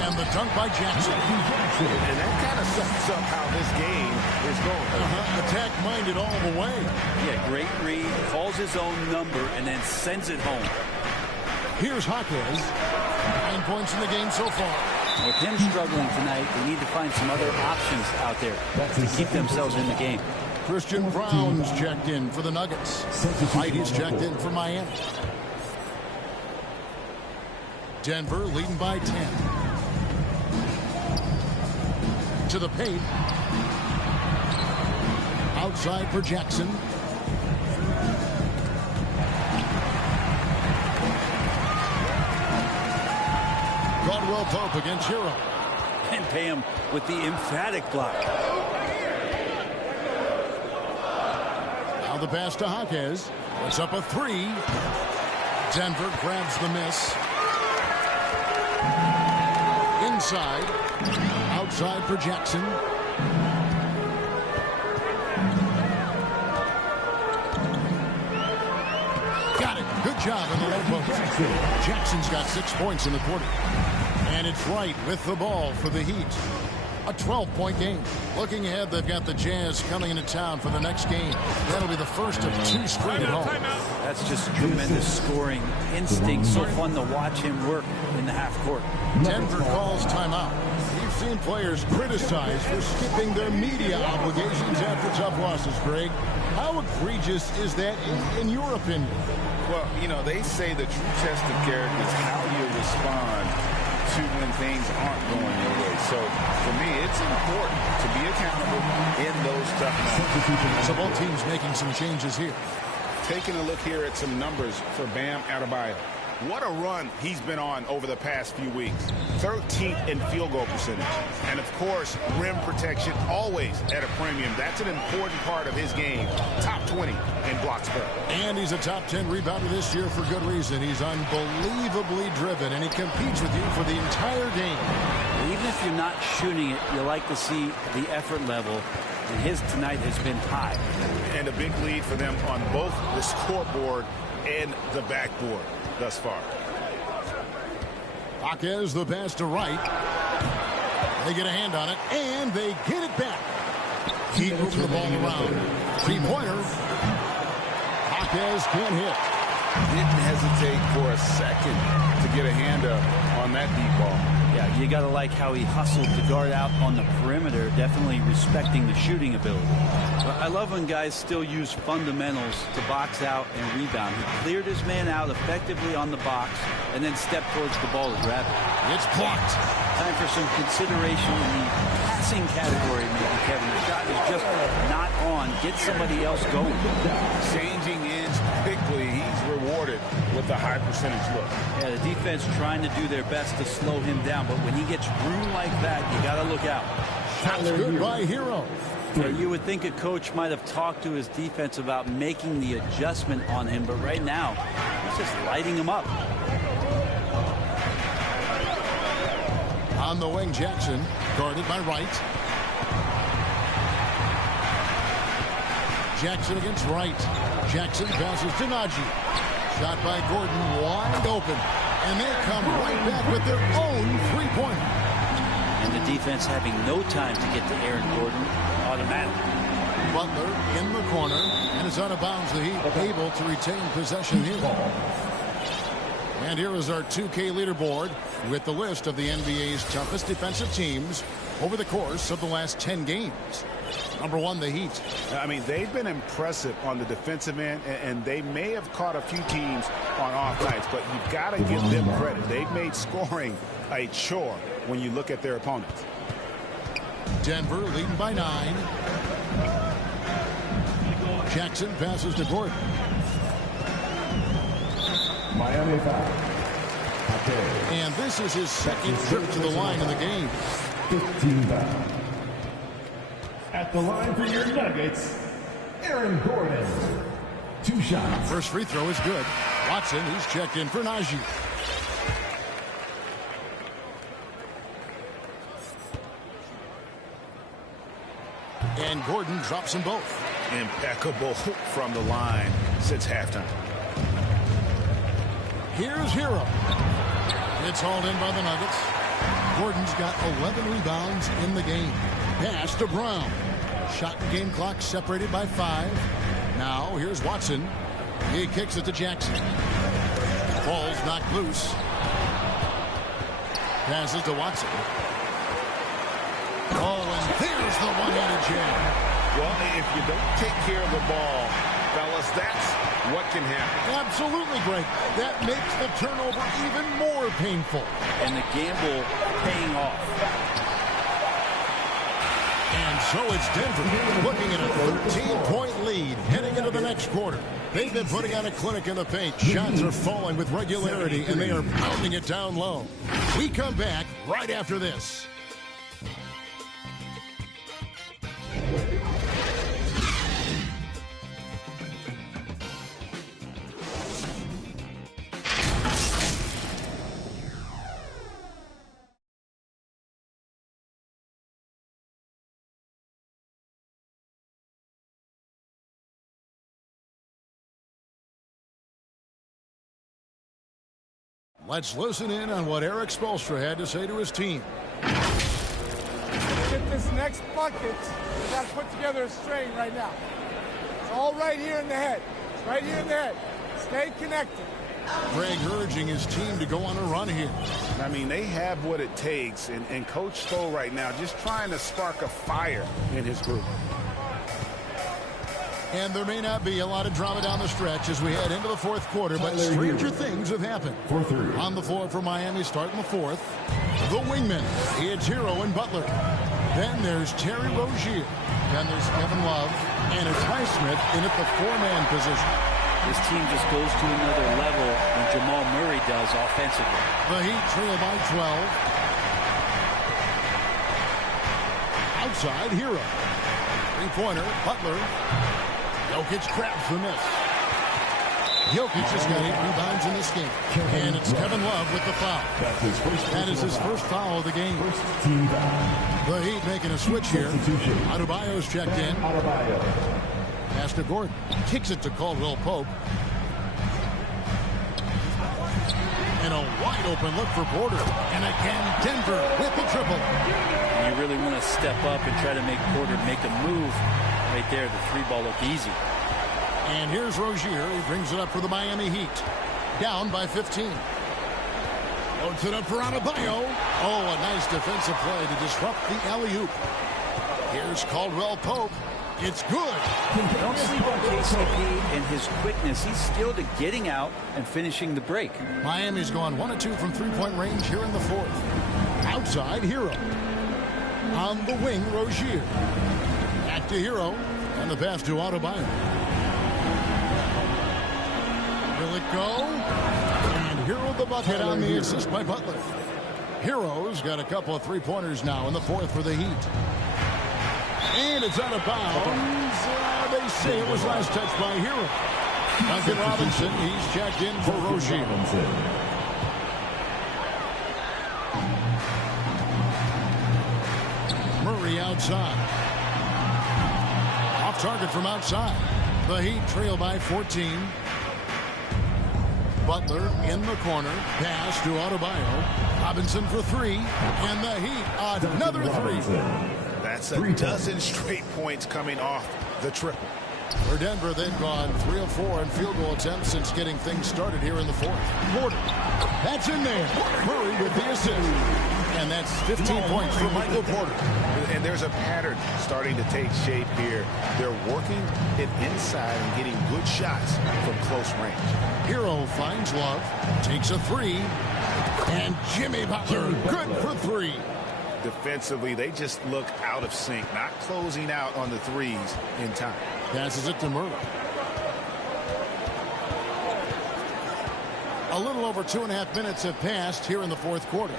And the dunk by Jackson. And that kind of sums up how this game is going. Attack-minded all the way. Yeah, great read. Calls his own number and then sends it home. Here's Hawkins. 9 points in the game so far. With him struggling tonight, they need to find some other options out there to keep themselves in the game. Christian Brown's checked in for the Nuggets. Heidi's checked in for Miami. Denver leading by 10. To the paint. Outside for Jackson. Caldwell Pope against Hero. And pay him with the emphatic block. Now the pass to Jaquez. It's up a 3. Denver grabs the miss. Inside. Outside for Jackson. Got it. Good job in the low post. Jackson's got 6 points in the quarter. And it's Wright with the ball for the Heat. A 12-point game. Looking ahead, they've got the Jazz coming into town for the next game. That'll be the first of 2 straight at home. That's just tremendous scoring instinct. So fun to watch him work in the half court. Denver calls timeout. We've seen players criticized for skipping their media obligations after tough losses, Greg. How egregious is that in your opinion? Well, you know, they say the true test of character is how you respond to when things aren't going your way. So, for me, it's important to be accountable in those tough moments. So both teams making some changes here. Taking a look here at some numbers for Bam Adebayo. What a run he's been on over the past few weeks. 13th in field goal percentage. And, of course, rim protection always at a premium. That's an important part of his game. Top 20 in blocks per. And he's a top 10 rebounder this year for good reason. He's unbelievably driven, and he competes with you for the entire game. Even if you're not shooting it, you like to see the effort level. And his tonight has been high. And a big lead for them on both the scoreboard and the backboard thus far. Jaquez, the pass to Wright. They get a hand on it, and they get it back. Keep moving the ball around. 3-pointer. Jaquez can't hit. Didn't hesitate for a second to get a hand up on that deep ball. Yeah, you got to like how he hustled the guard out on the perimeter, definitely respecting the shooting ability. But I love when guys still use fundamentals to box out and rebound. He cleared his man out effectively on the box and then stepped towards the ball to grab it. It's blocked. Time for some consideration in the passing category, maybe, Kevin. The shot is just not on. Get somebody else going. Changing ends quickly. He's rewarded with a high percentage look. Yeah, the defense trying to do their best to slow him down, but when he gets room like that, you got to look out. That's good by Hero. Yeah, you would think a coach might have talked to his defense about making the adjustment on him, but right now, he's just lighting him up. On the wing, Jackson, guarded by Wright. Jackson against Wright. Jackson passes to Najee. Shot by Gordon, wide open. And they come right back with their own 3-pointer. And the defense having no time to get to Aaron Gordon automatically. Butler in the corner, and it's out of bounds. The Heat able to retain possession here. And here is our 2K leaderboard with the list of the NBA's toughest defensive teams over the course of the last 10 games. Number 1, the Heat. I mean, they've been impressive on the defensive end, and they may have caught a few teams on off nights, but you've got to give them credit. They've made scoring a chore when you look at their opponents. Denver leading by 9. Jackson passes to Gordon. Miami foul. And this is his second trip to the line in the game. 15 foul. At the line for your Nuggets, Aaron Gordon. 2 shots. First free throw is good. Watson, he's checked in for Najee. And Gordon drops them both. Impeccable from the line since halftime. Here's Hero. It's hauled in by the Nuggets. Gordon's got 11 rebounds in the game. Pass to Brown. Shot and game clock separated by 5. Now here's Watson. He kicks it to Jackson. Ball's knocked loose. Passes to Watson. Oh, and there's the one-handed jam. Well, if you don't take care of the ball, fellas, that's what can happen. Absolutely, Greg. That makes the turnover even more painful. And the gamble paying off. And So it's Denver looking at a 13-point lead heading into the next quarter. They've been putting on a clinic in the paint. Shots are falling with regularity, and they are pounding it down low. We come back right after this. Let's listen in on what Erik Spoelstra had to say to his team. To get this next bucket, we got to put together a string right now. It's all right here in the head. It's right here in the head. Stay connected. Greg urging his team to go on a run here. I mean, they have what it takes, and Coach Spo right now just trying to spark a fire in his group. And there may not be a lot of drama down the stretch as we head into the fourth quarter, but stranger things have happened. On the floor for Miami starting the fourth, the wingmen. It's Herro and Butler. Then there's Terry Rozier. Then there's Kevin Love. And it's Highsmith in at the four-man position. This team just goes to another level when Jamal Murray does offensively. The Heat trail by 12. Outside, Herro. Three-pointer, Butler. Jokic grabs the miss. Jokic has got 8 rebounds in this game. And it's Kevin Love with the foul. That is his first foul of the game. The Heat making a switch here. Adebayo's checked in. Pass to Gordon. Kicks it to Caldwell Pope. And a wide open look for Porter. And again, Denver with the triple. And you really want to step up and try to make Porter make a move. Right there, the three ball looked easy. And here's Rozier. He brings it up for the Miami Heat. Down by 15. Loads it up for Adebayo. Oh, a nice defensive play to disrupt the alley-oop. Here's Caldwell Pope. It's good. Don't sleep on KCP and his quickness. He's skilled at getting out and finishing the break. Miami's gone 1 of 2 from three-point range here in the fourth. Outside, Herro. On the wing, Rozier. Back to Herro, and the pass to Adebayo. Will it go? And Herro the bucket on the assist by Butler. Herro's got a couple of three-pointers now in the fourth for the Heat. And it's out of bounds. They say it was last touched by Herro. Duncan Robinson, he's checked in for Rozier. Murray outside. Off target from outside. The Heat trail by 14. Butler in the corner. Pass to Adebayo. Robinson for three. And the Heat another three. That's a dozen straight points coming off the triple. For Denver, they've gone 3 of 4 in field goal attempts since getting things started here in the fourth. Porter. That's in there. Murray with the assist. And that's 15 points for Michael Porter. And there's a pattern starting to take shape here. They're working it inside and getting good shots from close range. Herro finds Love, takes a three, and Jimmy Butler good for three. Defensively, they just look out of sync, not closing out on the threes in time. Passes it to Murray. A little over 2.5 minutes have passed here in the fourth quarter.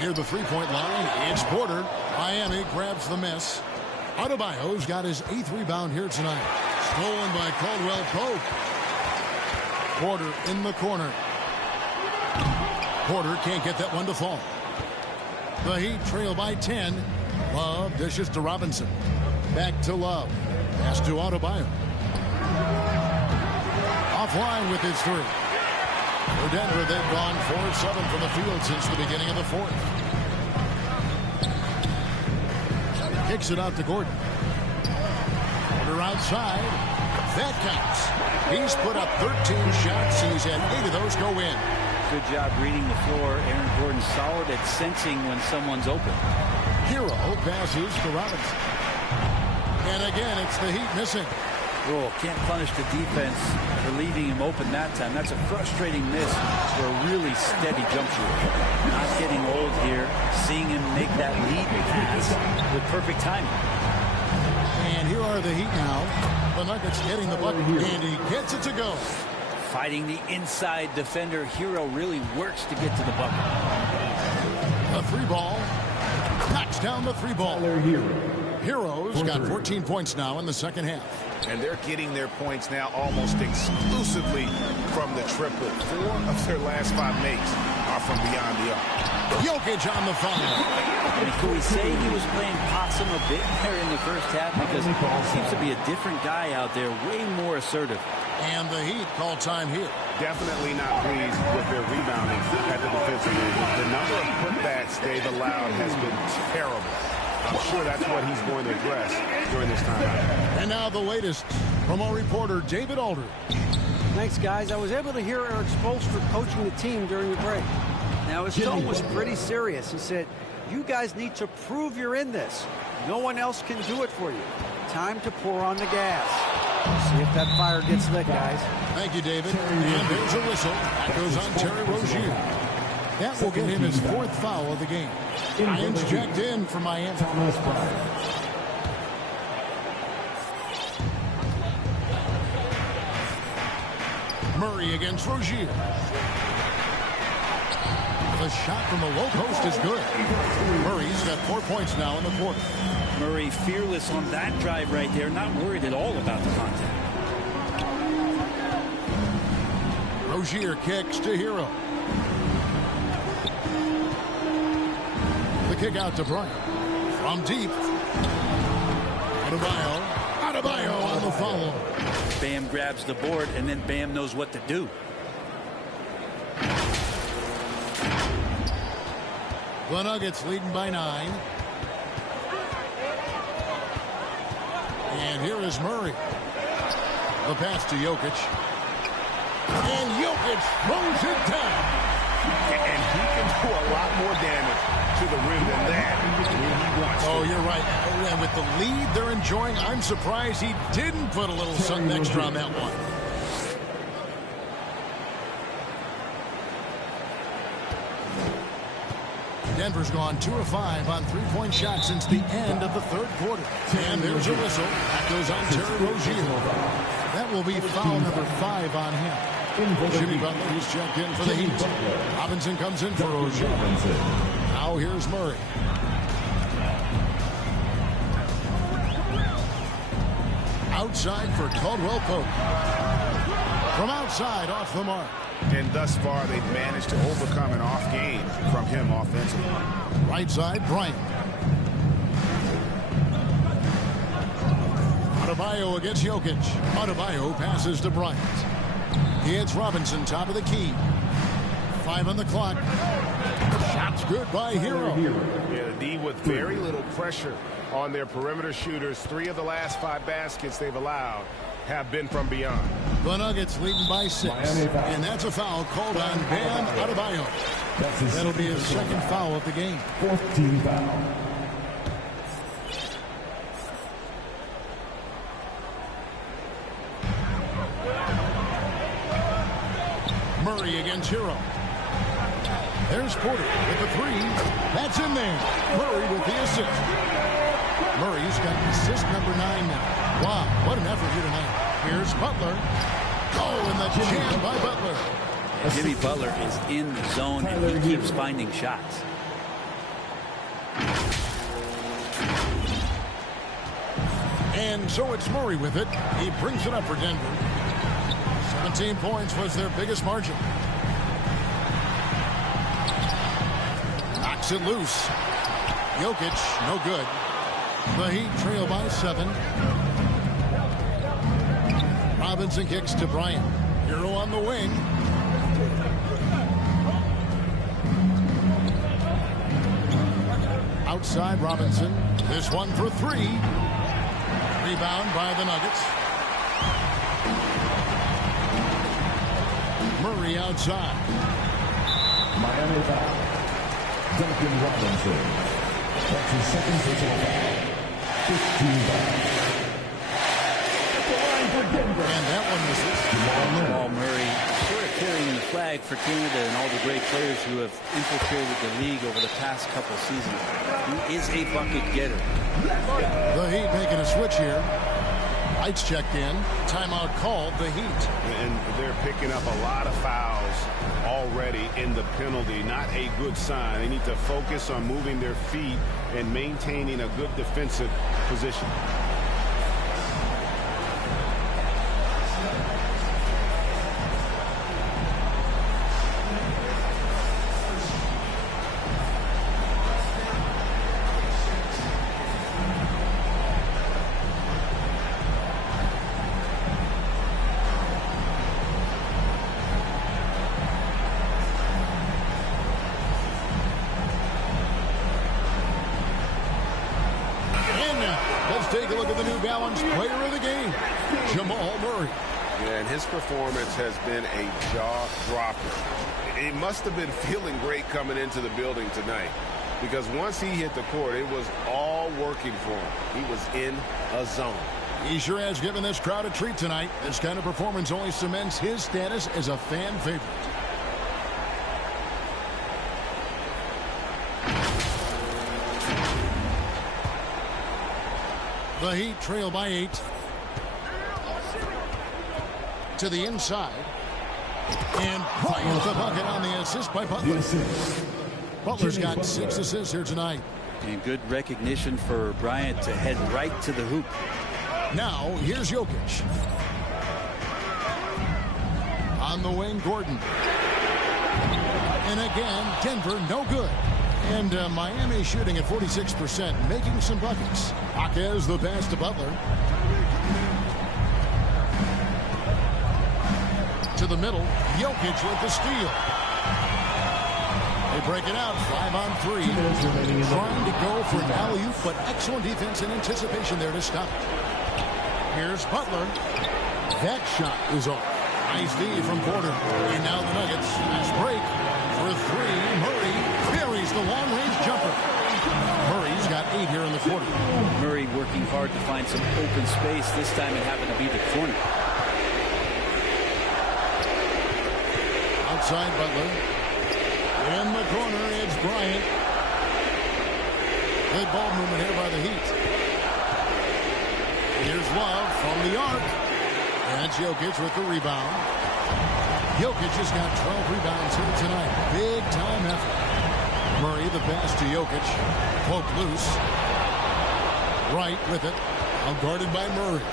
Near the three-point line, it's Porter. Miami grabs the miss. Adebayo's got his 8th rebound here tonight. Stolen by Caldwell Pope. Porter in the corner. Porter can't get that one to fall. The Heat trail by 10. Love dishes to Robinson. Back to Love. Pass to Adebayo. Offline with his three. For Denver, they've gone 4 of 7 from the field since the beginning of the fourth. Kicks it out to Gordon. Porter outside. That counts. He's put up 13 shots, and he's had 8 of those go in. Good job reading the floor. Aaron Gordon solid at sensing when someone's open. Herro passes to Robinson. And again, it's the Heat missing. Can't punish the defense for leaving him open that time. That's a frustrating miss for a really steady jump shooter. Not getting old here. Seeing him make that lead pass with perfect timing. And here are the Heat now. The Nuggets getting the bucket, and he gets it to go. Fighting the inside defender. Hero really works to get to the bucket. A 3-ball. Knocks down the 3-ball. Heroes got 14 points now in the second half. And they're getting their points now almost exclusively from the triplet. 4 of their last 5 makes are from beyond the arc. Jokic on the foul. And could we say he was playing possum a bit there in the first half? Because he seems to be a different guy out there, way more assertive. And the Heat call time here. Definitely not pleased with their rebounding at the defensive end. The number of putbacks they've allowed has been terrible. I'm sure that's what he's going to address during this timeout. And now the latest from our reporter, David Aldridge. Thanks, guys. I was able to hear Eric Spoelstra coaching the team during the break. Now, his tone was pretty serious. He said, you guys need to prove you're in this. No one else can do it for you. Time to pour on the gas. See if that fire gets lit, guys. Thank you, David. And there's a whistle. That goes on Terry Rozier. That will get him his 4th foul of the game. Irons checked in for Miami. Murray against Rozier. The shot from the low post is good. Murray's got 4 points now in the quarter. Murray fearless on that drive right there. Not worried at all about the contact. Rozier kicks to Hero. The kick out to Bryant. From deep. Adebayo on the foul. Bam grabs the board, and then Bam knows what to do. The Nuggets leading by 9. And here is Murray. The pass to Jokic. And Jokic throws it down. And he can do a lot more damage to the rim than that when he wants to. Oh, you're right. And with the lead they're enjoying, I'm surprised he didn't put a little something extra on that one. Denver's gone 2 of 5 on 3-point shots since the end of the 3rd quarter. And there's a whistle. That goes on Terry Rozier. That will be foul number 5 on him. Jimmy Butler, who's checked in for the Heat. Robinson comes in for Rozier. Now here's Murray. Outside for Caldwell Pope. From outside, off the mark. And thus far, they've managed to overcome an off game from him offensively. Right side, Bryant. Adebayo against Jokic. Adebayo passes to Bryant. It's Robinson, top of the key. 5 on the clock. Shot's good by Hero. Yeah, the D with very little pressure on their perimeter shooters. 3 of the last 5 baskets they've allowed have been from beyond. The Nuggets leading by 6. And that's a foul called on Bam Adebayo. That'll be his 2nd foul of the game. 4th team foul. Murray against Hero. There's Porter with the 3. That's in there. Murray with the assist. Murray's got assist number 9 now. Wow, what an effort here tonight. Here's Butler. Oh, and the jam by Butler. Jimmy Butler is in the zone, and he keeps finding shots. And so it's Murray with it. He brings it up for Denver. 17 points was their biggest margin. Knocks it loose. Jokic, no good. The Heat trail by 7. Robinson kicks to Bryant. Hero on the wing. Outside Robinson. This one for 3. Rebound by the Nuggets. Murray outside. Miami foul. Duncan Robinson. That's his 2nd personal foul. 15 foul. And that one misses. pride for Canada and all the great players who have infiltrated the league over the past couple seasons. He is a bucket getter. The Heat making a switch here. Lights checked in. Timeout called the Heat. And they're picking up a lot of fouls already in the penalty. Not a good sign. They need to focus on moving their feet and maintaining a good defensive position. Take a look at the New Balance player of the game, Jamal Murray. Yeah, and his performance has been a jaw-dropper. He must have been feeling great coming into the building tonight, because once he hit the court, it was all working for him. He was in a zone. He sure has given this crowd a treat tonight. This kind of performance only cements his status as a fan favorite. The Heat trail by 8. To the inside. And finds the bucket on the assist by Butler. Butler's got 6 assists here tonight. And good recognition for Bryant to head right to the hoop. Now, here's Jokic. On the wing, Gordon. And again, Denver, no good. And Miami shooting at 46%, making some buckets. Jaquez the pass to Butler. To the middle, Jokic with the steal. They break it out, 5-on-3. Trying to go for an alley-oop, but excellent defense and anticipation there to stop it. Here's Butler. That shot is off. Nice D from Porter. And now the Nuggets. Fast break for 3. Murray buries the long-range jumper. Murray's got 8 here in the quarter. Murray working hard to find some open space. This time it happened to be the corner. Outside Butler. In the corner, it's Bryant. Good ball movement here by the Heat. Here's Love from the arc. And Jokic with the rebound. Jokic has got 12 rebounds here tonight. Big time effort. Murray the pass to Jokic. Poke loose. Right with it. Guarded by Murray.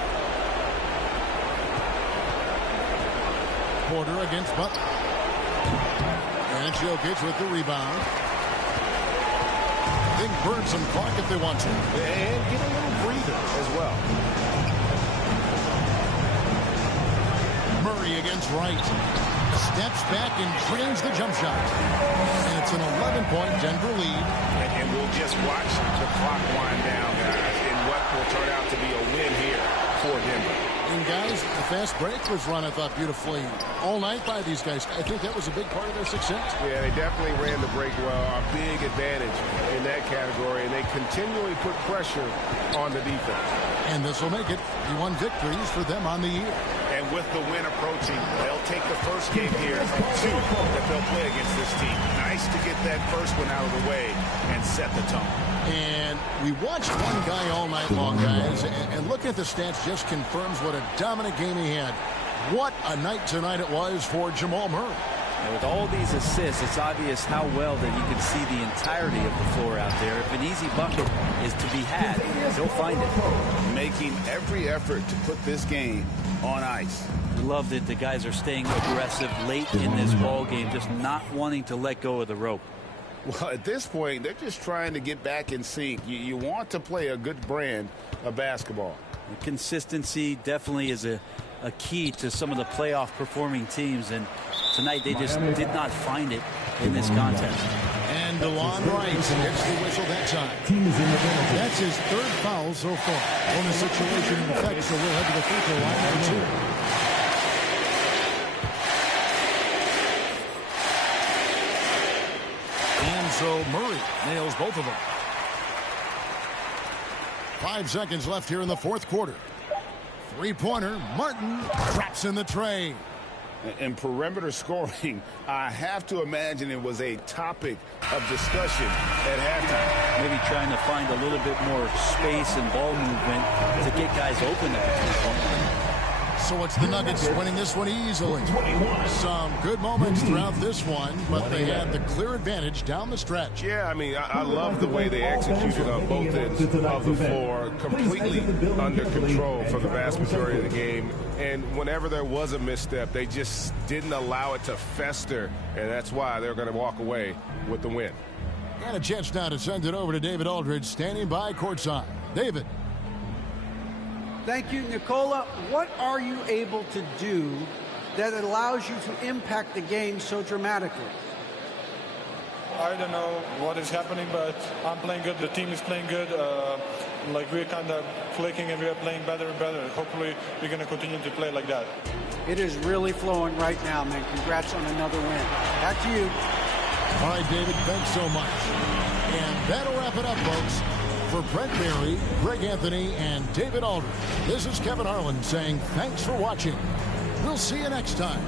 Porter against Butler. And Jokic with the rebound. They can burn some clock if they want to. And get a little breather as well. Murray against Wright. Steps back and drains the jump shot. And it's an 11-point Denver lead. And we'll just watch the clock wind down, guys, in what will turn out to be a win here for Denver. And guys, the fast break was run, I thought, beautifully all night by these guys. I think that was a big part of their success. Yeah, they definitely ran the break well. A big advantage in that category, and they continually put pressure on the defense. And this will make it 1 victories for them on the year. And with the win approaching, they'll take the first game here, 2 that they'll play against this team. Nice to get that first one out of the way and set the tone. And we watched one guy all night long, guys, and looking at the stats just confirms what a dominant game he had. What a night tonight it was for Jamal Murray. And with all these assists, it's obvious how well that you can see the entirety of the floor out there. If an easy bucket is to be had, he'll find it. Making every effort to put this game on ice. Love that the guys are staying aggressive late in this ball game, just not wanting to let go of the rope. Well, at this point, they're just trying to get back in sync. You want to play a good brand of basketball. Consistency definitely is a key to some of the playoff performing teams, and tonight they just did not find it in this contest. And DeLon Wright hits the whistle that time. That's his 3rd foul so far. On the situation in effect, so we'll head to the free throw line for 2. And so Murray nails both of them. 5 seconds left here in the 4th quarter. 3-pointer. Martin traps in the tray. And perimeter scoring, I have to imagine it was a topic of discussion at halftime. Maybe trying to find a little bit more space and ball movement to get guys open at the 3-point line. So it's the Nuggets winning this one easily. Some good moments throughout this one, but they had the clear advantage down the stretch. Yeah, I mean, I love the way they executed on both ends of the floor, completely under control for the vast majority of the game. And whenever there was a misstep, they just didn't allow it to fester, and that's why they're going to walk away with the win. And a chance now to send it over to David Aldridge, standing by courtside. David. Thank you, Nicola. What are you able to do that allows you to impact the game so dramatically? I don't know what is happening, but I'm playing good. The team is playing good. Like we're kind of clicking and we're playing better and better. Hopefully we're going to continue to play like that. It is really flowing right now, man. Congrats on another win. Back to you. All right, David, thanks so much. And that'll wrap it up, folks. For Brent Barry, Greg Anthony, and David Aldridge, this is Kevin Harlan saying thanks for watching. We'll see you next time.